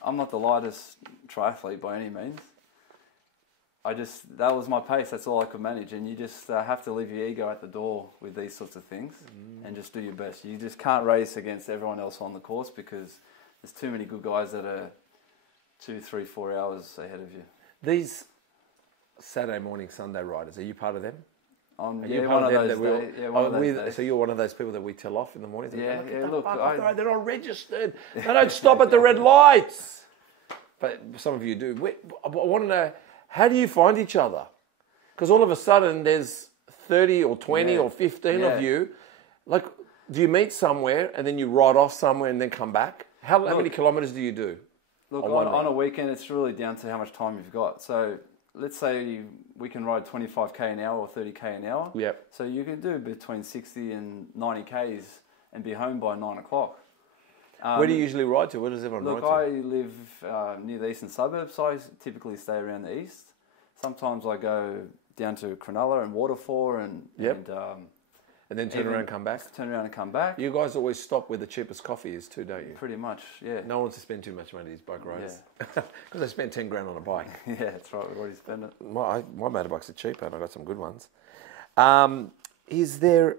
I'm not the lightest triathlete by any means. That was my pace. That's all I could manage. And you just have to leave your ego at the door with these sorts of things and just do your best. You just can't race against everyone else on the course because there's too many good guys that are 2, 3, 4 hours ahead of you. These Saturday morning, Sunday riders, are you part of them? On Are you one part of them those that will- days. Yeah, one of those days. So you're one of those people that we tell off in the mornings? And Yeah, go, yeah, "Get the look, fuck off the I- road, they're not registered. They don't stop at the red lights." But some of you do. I want to know, how do you find each other? Because all of a sudden there's 30 or 20 Yeah. or 15 Yeah. of you. Like, do you meet somewhere and then you ride off somewhere and then come back? How many kilometres do you do? Look, on one on a run? weekend, it's really down to how much time you've got. So let's say we can ride 25k an hour or 30k an hour. Yep. So you can do between 60 and 90k's and be home by 9 o'clock. Where do you usually ride to? Where does everyone Look, ride to? I live near the eastern suburbs, so I typically stay around the east. Sometimes I go down to Cronulla and Waterford And then turn around and come back? Turn around and come back. You guys always stop where the cheapest coffee is too, don't you? Pretty much, yeah. No one wants to spend too much money on these bike rides. Because I spent 10 grand on a bike. Yeah, that's right. We've already spent it. My motorbikes are cheaper and I got some good ones. Is there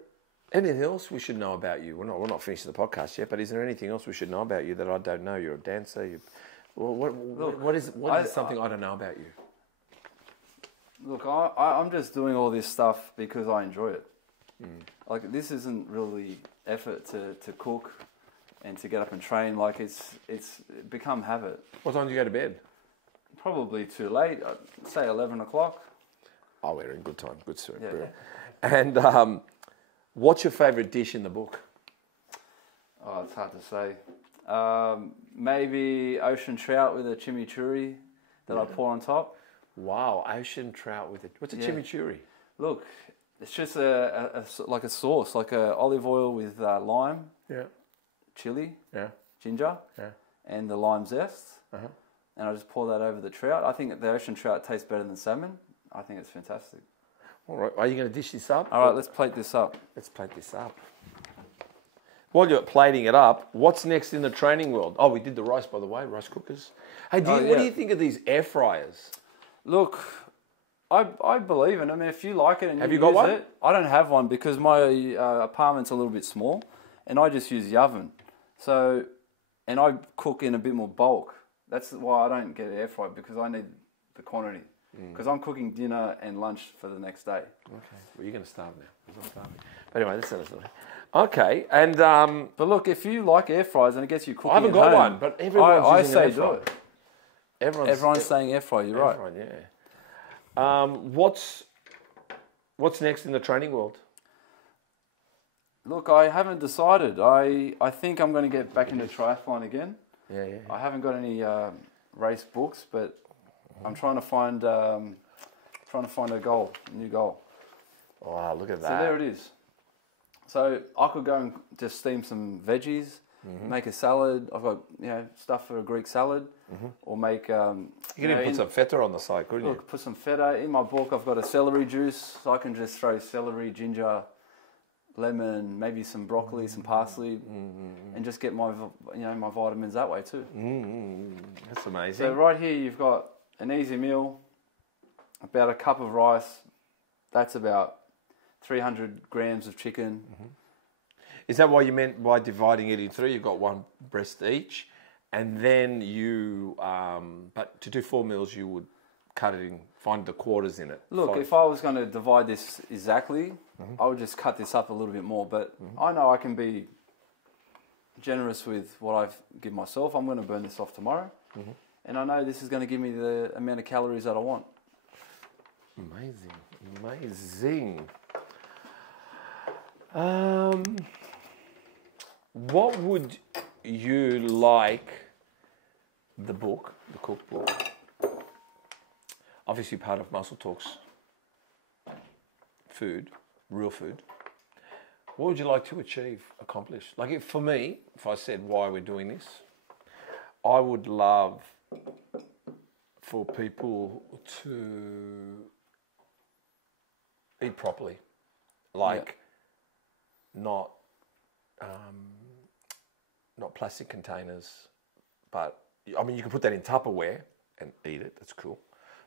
anything else we should know about you? We're not finishing the podcast yet, but is there anything else we should know about you that I don't know? You're a dancer. What is something I don't know about you? Look, I'm just doing all this stuff because I enjoy it. Like, this isn't really effort to cook and to get up and train. Like, it's become habit. What time do you go to bed? Probably too late. I'd say 11 o'clock. Oh, we're in good time. Good sir. Yeah. And what's your favourite dish in the book? Oh, it's hard to say. Maybe ocean trout with a chimichurri that I pour on top. Wow, ocean trout with it. What's a chimichurri? Look, it's just like a sauce, like a olive oil with lime, chili, ginger, and the lime zest. And I just pour that over the trout. I think the ocean trout tastes better than salmon. I think it's fantastic. All right, are you going to dish this up? All right, let's plate this up. Let's plate this up. While you're plating it up, what's next in the training world? Oh, we did the rice, by the way, rice cookers. Hey, what do you think of these air fryers? Look, I believe in them. If you like it and Have you you got use one? it, I don't have one because my apartment's a little bit small, and I just use the oven. So, and I cook in a bit more bulk. That's why I don't get air fried, because I need the quantity. Because I'm cooking dinner and lunch for the next day. Okay, well, you're going to starve now. I'm starving. But anyway, that's another story. Okay, and but look, if you like air fryers and it gets you cooking, I haven't got one, but everyone's I using say an air do fryer. it. Everyone's saying air fry. You're right. Yeah. What's next in the training world? Look, I haven't decided. I think I'm going to get back into triathlon again. Yeah. I haven't got any race books, but I'm trying to find a new goal. Wow, look at that. So there it is. So I could go and just steam some veggies, make a salad. I've got stuff for a Greek salad, or make. You could even put some feta on the side, couldn't you? Put some feta in my book. I've got a celery juice, so I can just throw celery, ginger, lemon, maybe some broccoli, some parsley, and just get my my vitamins that way too. That's amazing. So right here you've got an easy meal, about a cup of rice. That's about 300 grams of chicken. Is that what you meant by dividing it in three? You've got one breast each, and then you, but to do 4 meals, you would cut it in, find the quarters in it. Look, if I was going to divide this exactly, I would just cut this up a little bit more. But I know I can be generous with what I give myself. I'm going to burn this off tomorrow. And I know this is going to give me the amount of calories that I want. Amazing. What would you like the cookbook, obviously part of Muscle Talks food, real food, what would you like to accomplish? Like for me, if I said why we're doing this, I would love for people to eat properly, not plastic containers, but I mean you can put that in Tupperware and eat it. That's cool,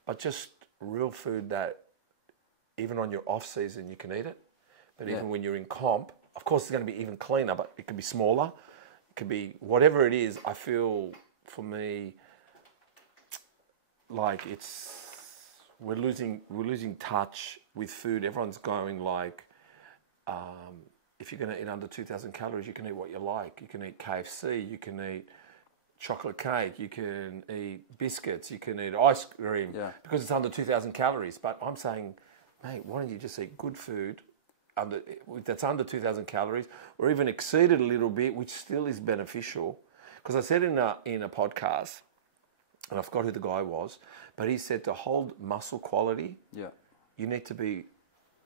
but just real food that even on your off season you can eat it. But even when you're in comp, of course it's going to be even cleaner, but it can be smaller. It can be whatever it is. I feel for me like it's we're losing touch with food. Everyone's going like, if you're going to eat under 2,000 calories, you can eat what you like. You can eat KFC, you can eat chocolate cake, you can eat biscuits, you can eat ice cream because it's under 2,000 calories. But I'm saying, mate, why don't you just eat good food that's under 2,000 calories, or even exceed it a little bit, which still is beneficial. Because I said in a podcast, and I forgot who the guy was, but he said to hold muscle quality, you need to be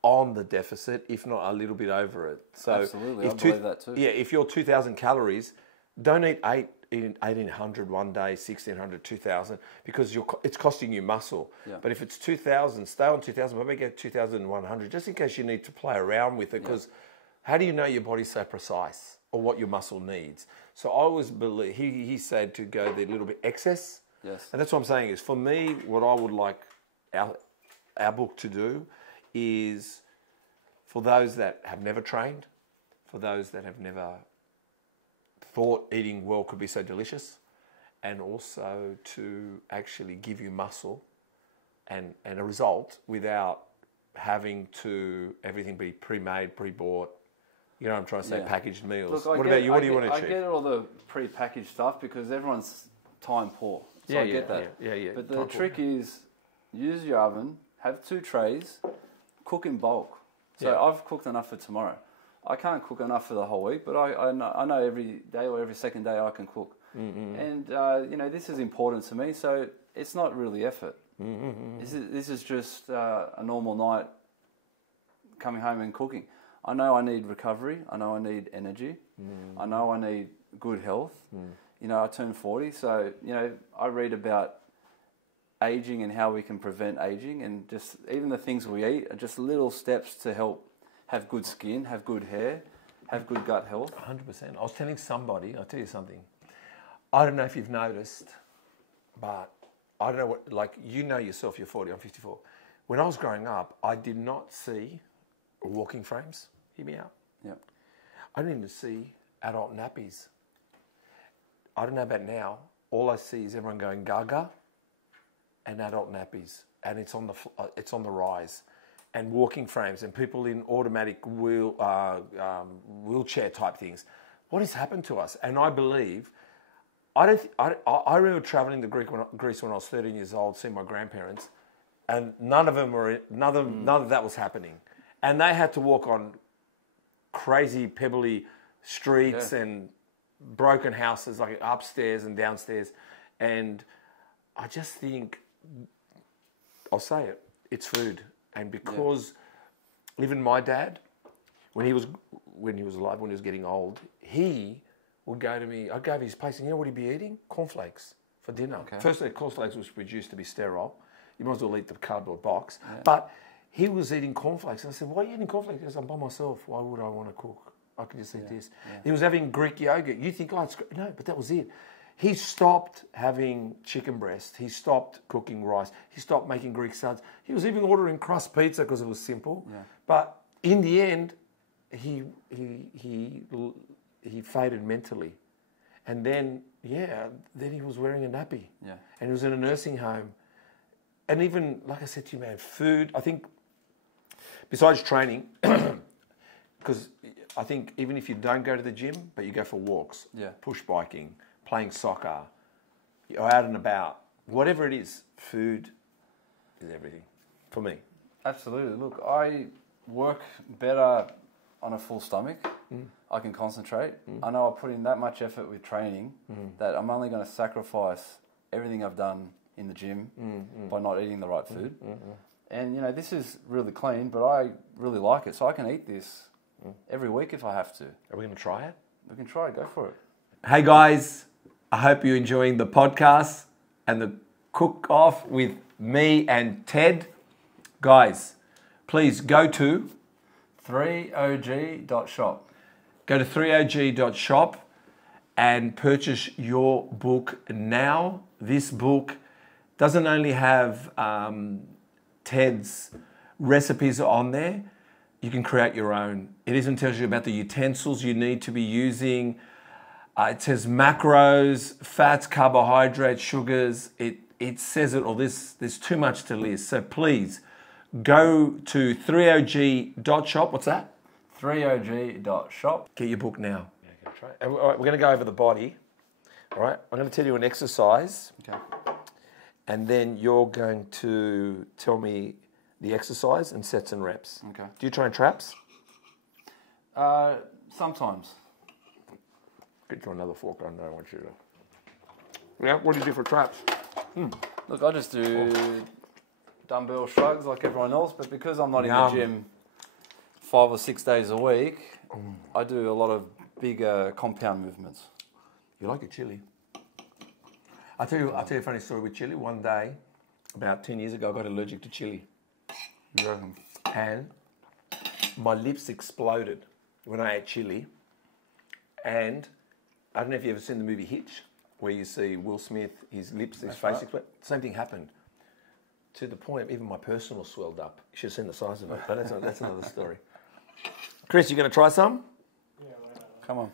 on the deficit, if not a little bit over it. So absolutely, I believe that too. Yeah, if you're 2,000 calories, don't eat 1,800 one day, 1,600, 2,000, because it's costing you muscle. But if it's 2,000, stay on 2,000, maybe get 2,100, just in case you need to play around with it, because how do you know your body's so precise or what your muscle needs? So I always believe, he said to go the little bit excess. Yes. And that's what I'm saying is, for me, what I would like our book to do is, for those that have never trained, for those that have never thought eating well could be so delicious, and also to actually give you muscle and a result without having to everything be pre-made, pre-bought. You know what I'm trying to say, packaged meals. Look, what about you? What do you want to achieve? I get all the pre-packaged stuff because everyone's time poor. So I get that. Yeah. But the trick is, use your oven, have 2 trays, cook in bulk. So I've cooked enough for tomorrow. I can't cook enough for the whole week, but I know every day or every second day I can cook. And, this is important to me, so it's not really effort. This is just a normal night coming home and cooking. I know I need recovery. I know I need energy. I know I need good health. I turned 40, so, I read about aging and how we can prevent aging, and just even the things we eat are just little steps to help have good skin, have good hair, have good gut health. 100%. I was telling somebody, I'll tell you something. I don't know if you've noticed, but I don't know what, like, you know yourself, you're 40, I'm 54. When I was growing up, I did not see walking frames. Hear me out. Yeah. I didn't even see adult nappies. I don't know about now. All I see is everyone going gaga and adult nappies, and it's on the rise. And walking frames and people in automatic wheelchair type things. What has happened to us? And I believe, I remember traveling to Greece when I was 13 years old, seeing my grandparents, and none of that was happening. And they had to walk on crazy pebbly streets and broken houses, like upstairs and downstairs. And I just think, I'll say it, it's food. And because even my dad, when he was alive, when he was getting old, he would go to me. I'd go to his place, and you know what he'd be eating? Cornflakes for dinner. Okay. Firstly, cornflakes was produced to be sterile. You might as well eat the cardboard box. Yeah. But he was eating cornflakes, and I said, "Why are you eating cornflakes?" He goes, "I'm by myself. Why would I want to cook? I can just eat this." Yeah. He was having Greek yogurt. You think, "Oh, it's great." No, but that was it. He stopped having chicken breast. He stopped cooking rice. He stopped making Greek salads. He was even ordering crust pizza because it was simple. Yeah. But in the end, he faded mentally. And then he was wearing a nappy. Yeah. And he was in a nursing home. And even, like I said to you, man, food, I think, besides training, because I think even if you don't go to the gym, but you go for walks, push biking, playing soccer, you're out and about, whatever it is, food is everything for me. Absolutely. Look, I work better on a full stomach. I can concentrate. I know I put in that much effort with training that I'm only going to sacrifice everything I've done in the gym by not eating the right food. And, this is really clean, but I really like it. So I can eat this every week if I have to. Are we going to try it? We can try it. Go for it. Hey, guys. I hope you're enjoying the podcast and the cook-off with me and Ted. Guys, please go to threeog.shop. Go to threeog.shop and purchase your book now. This book doesn't only have Ted's recipes on there, you can create your own. It even tells you about the utensils you need to be using. It says macros, fats, carbohydrates, sugars. it says it all. There's too much to list. So please go to threeog.shop. What's that? threeog.shop. Get your book now. Yeah, try it. All right, we're going to go over the body. All right, I'm going to tell you an exercise. Okay. And then you're going to tell me the exercise and sets and reps. Okay. Do you train traps? Sometimes. Get you another fork. I don't want you to. Yeah, what do you do for traps? Look, I just do dumbbell shrugs like everyone else, but because I'm not in the gym 5 or 6 days a week, I do a lot of bigger compound movements. You like your chili? I'll tell you a funny story with chili. One day, about 10 years ago, I got allergic to chili. And my lips exploded when I ate chili. And I don't know if you've ever seen the movie Hitch, where you see Will Smith, his lips, his face exploded. Same thing happened. To the point, even my personal swelled up. You should have seen the size of it, but that's another story. Chris, you going to try some? Yeah, come on.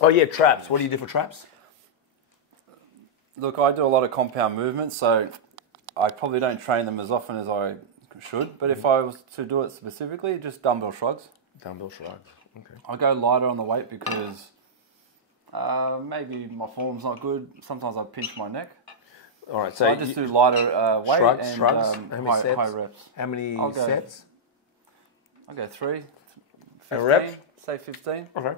Oh yeah, traps. What do you do for traps? Look, I do a lot of compound movements, so I probably don't train them as often as I should. But if I was to do it specifically, just dumbbell shrugs. Dumbbell shrugs. Okay. I go lighter on the weight because maybe my form's not good. Sometimes I pinch my neck. All right, so I just do lighter weight shrugs, and How many sets? High reps. How many sets? I'll go 3. 15, reps? Say 15. Okay.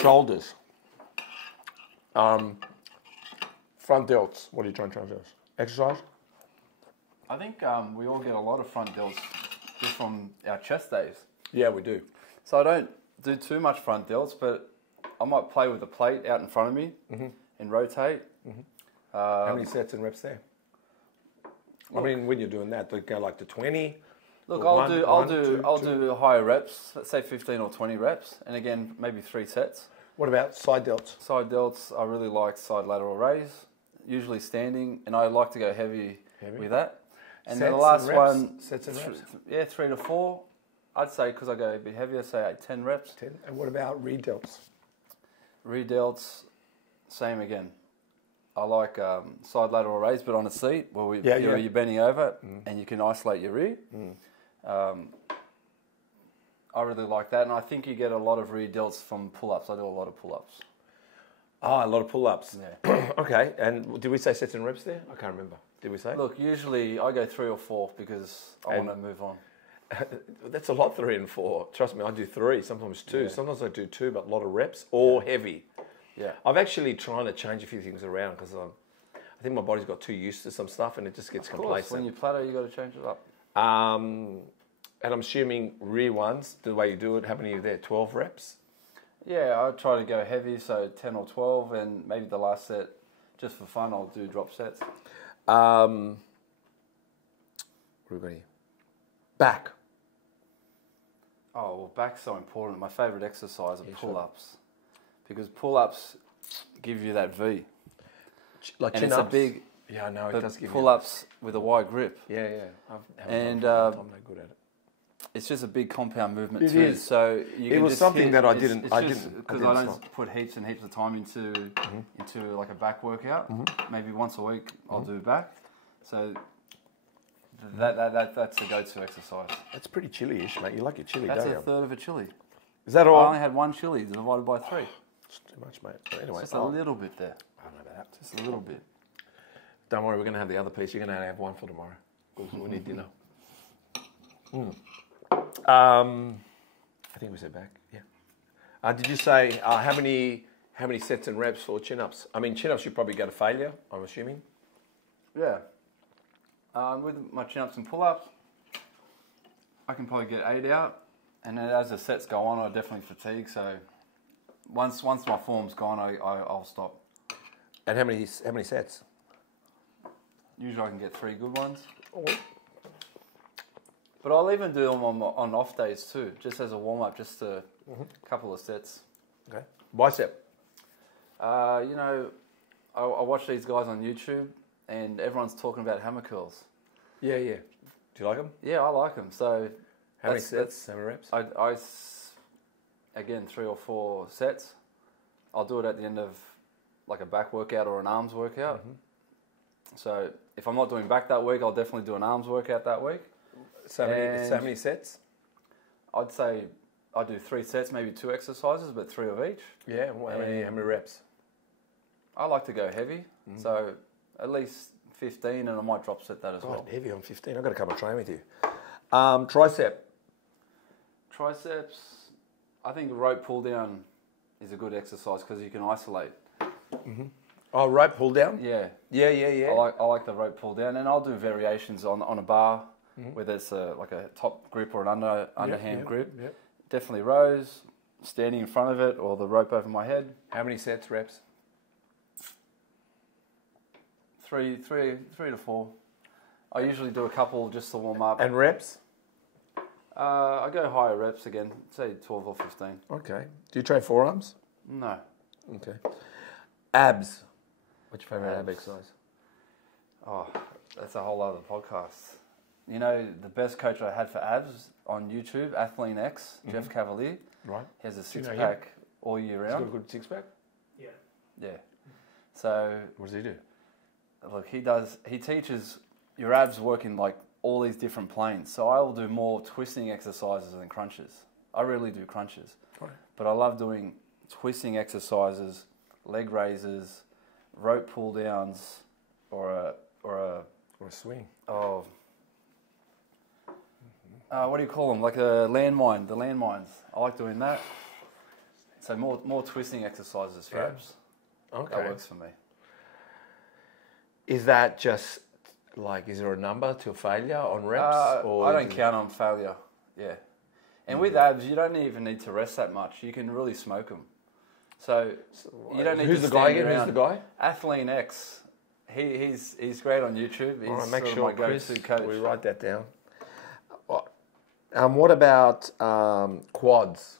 Shoulders. Front delts. What are you trying to do? Exercise? I think we all get a lot of front delts just from our chest days. Yeah, we do. So I don't do too much front delts, but I might play with the plate out in front of me and rotate. How many sets and reps there? I mean, when you're doing that, do you go like to 20? Look, I'll do higher reps. Let's say 15 or 20 reps, and again maybe 3 sets. What about side delts? Side delts, I really like side lateral raise, usually standing, and I like to go heavy. With that. And then the last one, sets and reps? Yeah, 3 to 4. I'd say because I go a bit heavier, say 10 reps. 10. And what about re-delts? Re-delts, same again. I like side lateral raise, but on a seat where you're bending over and you can isolate your rear. I really like that, and I think you get a lot of re-delts from pull-ups. I do a lot of pull-ups. Oh, a lot of pull-ups. Yeah. Okay, and did we say sets and reps there? I can't remember. Did we say? Look, usually I go 3 or 4 because I want to move on. That's a lot, 3 and 4. Trust me, I do 3, sometimes 2. Yeah. Sometimes I do 2, but a lot of reps or heavy. Yeah. I've actually trying to change a few things around because I think my body's got too used to some stuff and it just gets complacent. When you plateau, you got to change it up. And I'm assuming rear ones, the way you do it, how many are there? 12 reps? Yeah, I try to go heavy, so 10 or 12, and maybe the last set, just for fun, I'll do drop sets. What have we got here? Back. Oh, well, back's so important. My favourite exercise are pull-ups. Because pull-ups give you that V. Like chin-ups? And it's a big... Yeah, I know, it does give you pull-ups with a wide grip. Yeah. I'm no good at it. It's just a big compound movement it too. Is. So you it can was just something hit, that I didn't. Because I don't put heaps and heaps of time into like a back workout. Maybe once a week I'll do back. So that's a go-to exercise. That's pretty chili-ish, mate. You like your chili, that's don't you? That's a third of a chili. Is that all? I only had 1 chili divided by 3. It's too much, mate. So anyway, just a little bit there. I don't know about that. Just a little bit. Don't worry, we're going to have the other piece. You're going to have 1 for tomorrow. We need dinner. I think we said back. Yeah. Did you say how many sets and reps for chin-ups? I mean, chin-ups you probably go to failure, I'm assuming. Yeah. With my chin-ups and pull-ups, I can probably get 8 out, and then as the sets go on, I definitely fatigue. So once my form's gone, I'll stop. And how many sets? Usually I can get 3 good ones. But I'll even do them on off days too, just as a warm-up, just a couple of sets. Okay. Bicep? I watch these guys on YouTube, and everyone's talking about hammer curls. Yeah. Do you like them? Yeah, I like them. So how many sets? How many reps? Again, 3 or 4 sets. I'll do it at the end of like a back workout or an arms workout. So if I'm not doing back that week, I'll definitely do an arms workout that week. So many sets? I'd say I do 3 sets, maybe 2 exercises, but 3 of each. Yeah, how many reps? I like to go heavy, so at least 15, and I might drop set that as well. Heavy on 15. I've got to come and train with you. Tricep. Triceps, I think rope pull down is a good exercise because you can isolate. Oh, rope pull down? Yeah. Yeah. I like the rope pull down, and I'll do variations on a bar, whether it's like a top grip or an underhand grip. Yep. Definitely rows, standing in front of it, or the rope over my head. How many sets, reps? 3 to 4. I usually do a couple just to warm up. And reps? I go higher reps again, say 12 or 15. Okay. Do you train forearms? No. Okay. Abs. What's your favourite ab exercise? Oh, that's a whole other podcast. You know, the best coach I had for abs on YouTube, Athlean X, Jeff Cavalier. Right. He has a Do you know six-pack all year He's got a round. good six-pack? Yeah. So, What does he do? look, he teaches your abs work in like all these different planes. So I will do more twisting exercises than crunches. I rarely do crunches. Right. But I love doing twisting exercises, leg raises, rope pull downs, or a swing. What do you call them? Like a landmine, the landmines. I like doing that. So more twisting exercises for abs. Okay. That works for me. Is that just like, is there a number to failure on reps? I don't count on failure. Yeah. And with abs, you don't even need to rest that much. You can really smoke them. So you don't need Who's to the guy stand again? around. Who's the guy? Athlean X. He's great on YouTube. He's All right, make sort sure, of my Chris, go-to coach. we write that down. What about quads?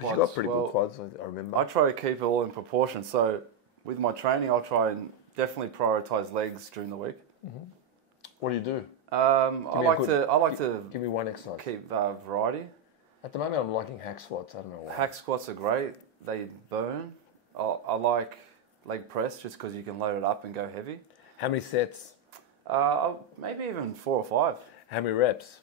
You've got pretty good quads, I remember. I try to keep it all in proportion. So with my training, I'll try and definitely prioritize legs during the week. What do you do? I like to Give me one exercise. keep variety. At the moment, I'm liking hack squats. I don't know why. Hack squats are great. They burn. I like leg press just because you can load it up and go heavy. How many sets? Maybe even 4 or 5. How many reps?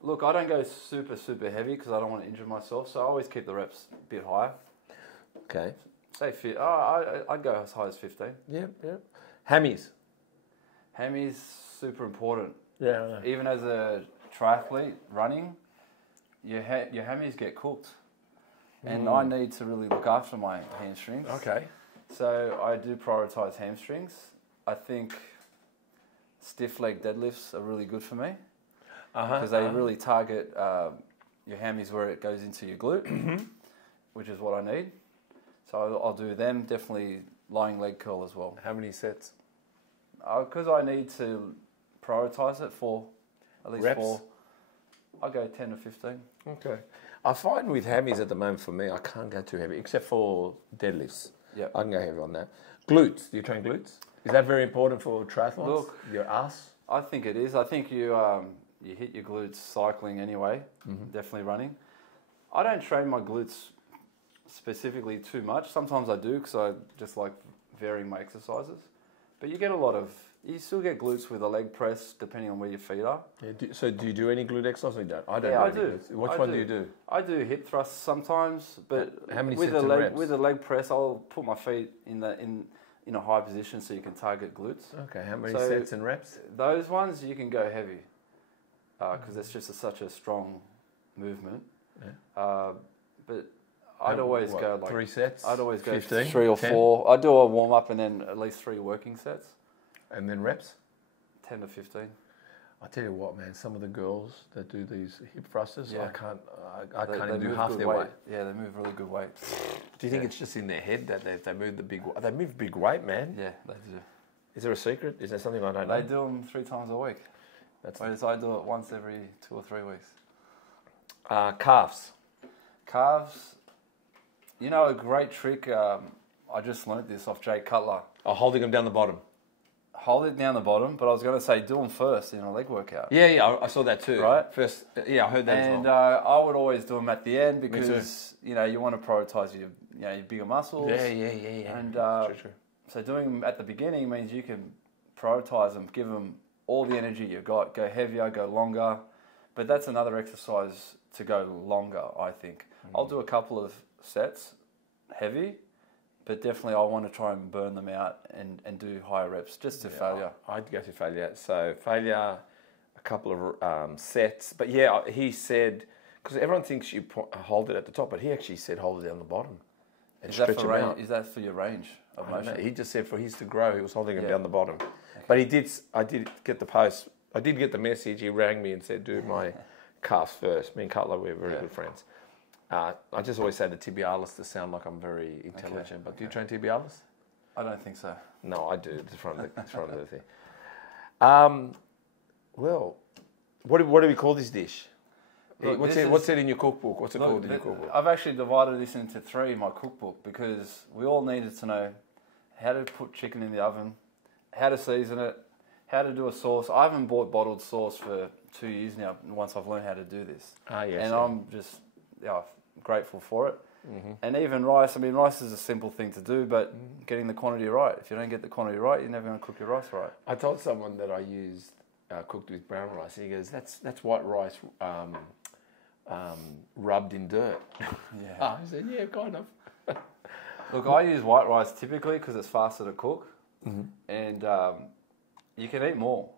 Look, I don't go super heavy because I don't want to injure myself. So I always keep the reps a bit higher. Okay. Say I'd go as high as 15. Yep. Hammies. Hammies super important. Yeah, I know. Even as a triathlete running, your hammies get cooked, and I need to really look after my hamstrings. Okay. So I do prioritize hamstrings. I think stiff leg deadlifts are really good for me because they really target your hammies where it goes into your glute, which is what I need. So I'll do them, definitely lying leg curl as well. How many sets? Because I need to prioritize it for at least reps? 4. I'll go 10 to 15. Okay. I find with hammies at the moment for me, I can't go too heavy, except for deadlifts. Yeah. I can go heavy on that. Glutes. Do you train glutes? Is that very important for triathlons? Look, your ass? I think it is. I think you hit your glutes cycling anyway, definitely running. I don't train my glutes specifically too much. Sometimes I do because I just like varying my exercises. But you get you still get glutes with a leg press depending on where your feet are. Yeah, so do you do any glute exercise or you don't? I don't. Yeah, I any do. glutes. Which one do you do? I do hip thrusts sometimes, but how many with sets the and leg reps? with the leg press, I'll put my feet in a high position so you can target glutes. Okay, how many sets and reps? Those ones you can go heavy because it's just such a strong movement. Yeah. But I'd always go like 3 sets. I'd always go 15, 3 or 10? 4. I'd do a warm up and then at least 3 working sets. And then reps? 10 to 15. I tell you what, man, some of the girls that do these hip thrusters, Yeah. I can't even do move half good their weight. Yeah, they move really good weight. Do you think it's just in their head that they move they move big weight, man? Yeah, they do. Is there a secret? Is there something I don't know? They do them 3 times a week. Whereas I do it once every 2 or 3 weeks. Calves. Calves. You know, a great trick, I just learnt this off Jay Cutler. Oh, holding them down the bottom. hold it down the bottom, but I was going to say do them first in a leg workout. Yeah, I saw that too. Right? First, I heard that And as well. I would always do them at the end because, you want to prioritize your bigger muscles. Yeah. And True. so doing them at the beginning means you can prioritize them, give them all the energy you've got, go heavier, go longer. But that's another exercise to go longer, I think. I'll do a couple of sets, heavy, but definitely I want to try and burn them out and do higher reps just to failure. I'd go to failure. So failure, a couple of sets. But yeah, he said, because everyone thinks you hold it at the top, but he actually said hold it down the bottom and stretch them out. Is that for your range of motion? He just said for his to grow, he was holding them down the bottom. Okay. But I did get the post. I did get the message. He rang me and said, do my calves first. Me and Cutler, we're very good friends. I just always say the tibialis to sound like I'm very intelligent. But do you train tibialis? I don't think so. No, I do. It's front of the thing. Well, what do we call this dish? Look, what's it in your cookbook? What's it called in your cookbook? I've actually divided this into 3 in my cookbook because we all needed to know how to put chicken in the oven, how to season it, how to do a sauce. I haven't bought bottled sauce for 2 years now once I've learned how to do this. Yes. I'm just grateful for it. Mm-hmm. And even rice, rice is a simple thing to do, but getting the quantity right. If you don't get the quantity right, you're never going to cook your rice right. I told someone that I used cooked with brown rice, and he goes, that's white rice rubbed in dirt. Yeah. I said, yeah, kind of. Look, I use white rice typically because it's faster to cook, and you can eat more.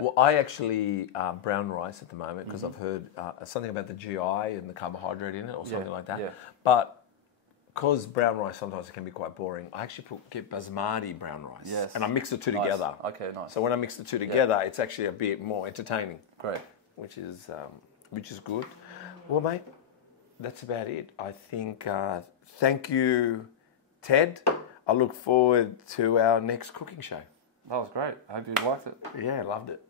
Well, I actually brown rice at the moment because I've heard something about the GI and the carbohydrate in it or something like that. Yeah. But because brown rice sometimes it can be quite boring, I actually get basmati brown rice. Yes. And I mix the two together. Okay, nice. So when I mix the two together, it's actually a bit more entertaining. Great. Which is good. Well, mate, that's about it. I think, thank you, Ted. I look forward to our next cooking show. That was great. I hope you liked it. Yeah, loved it.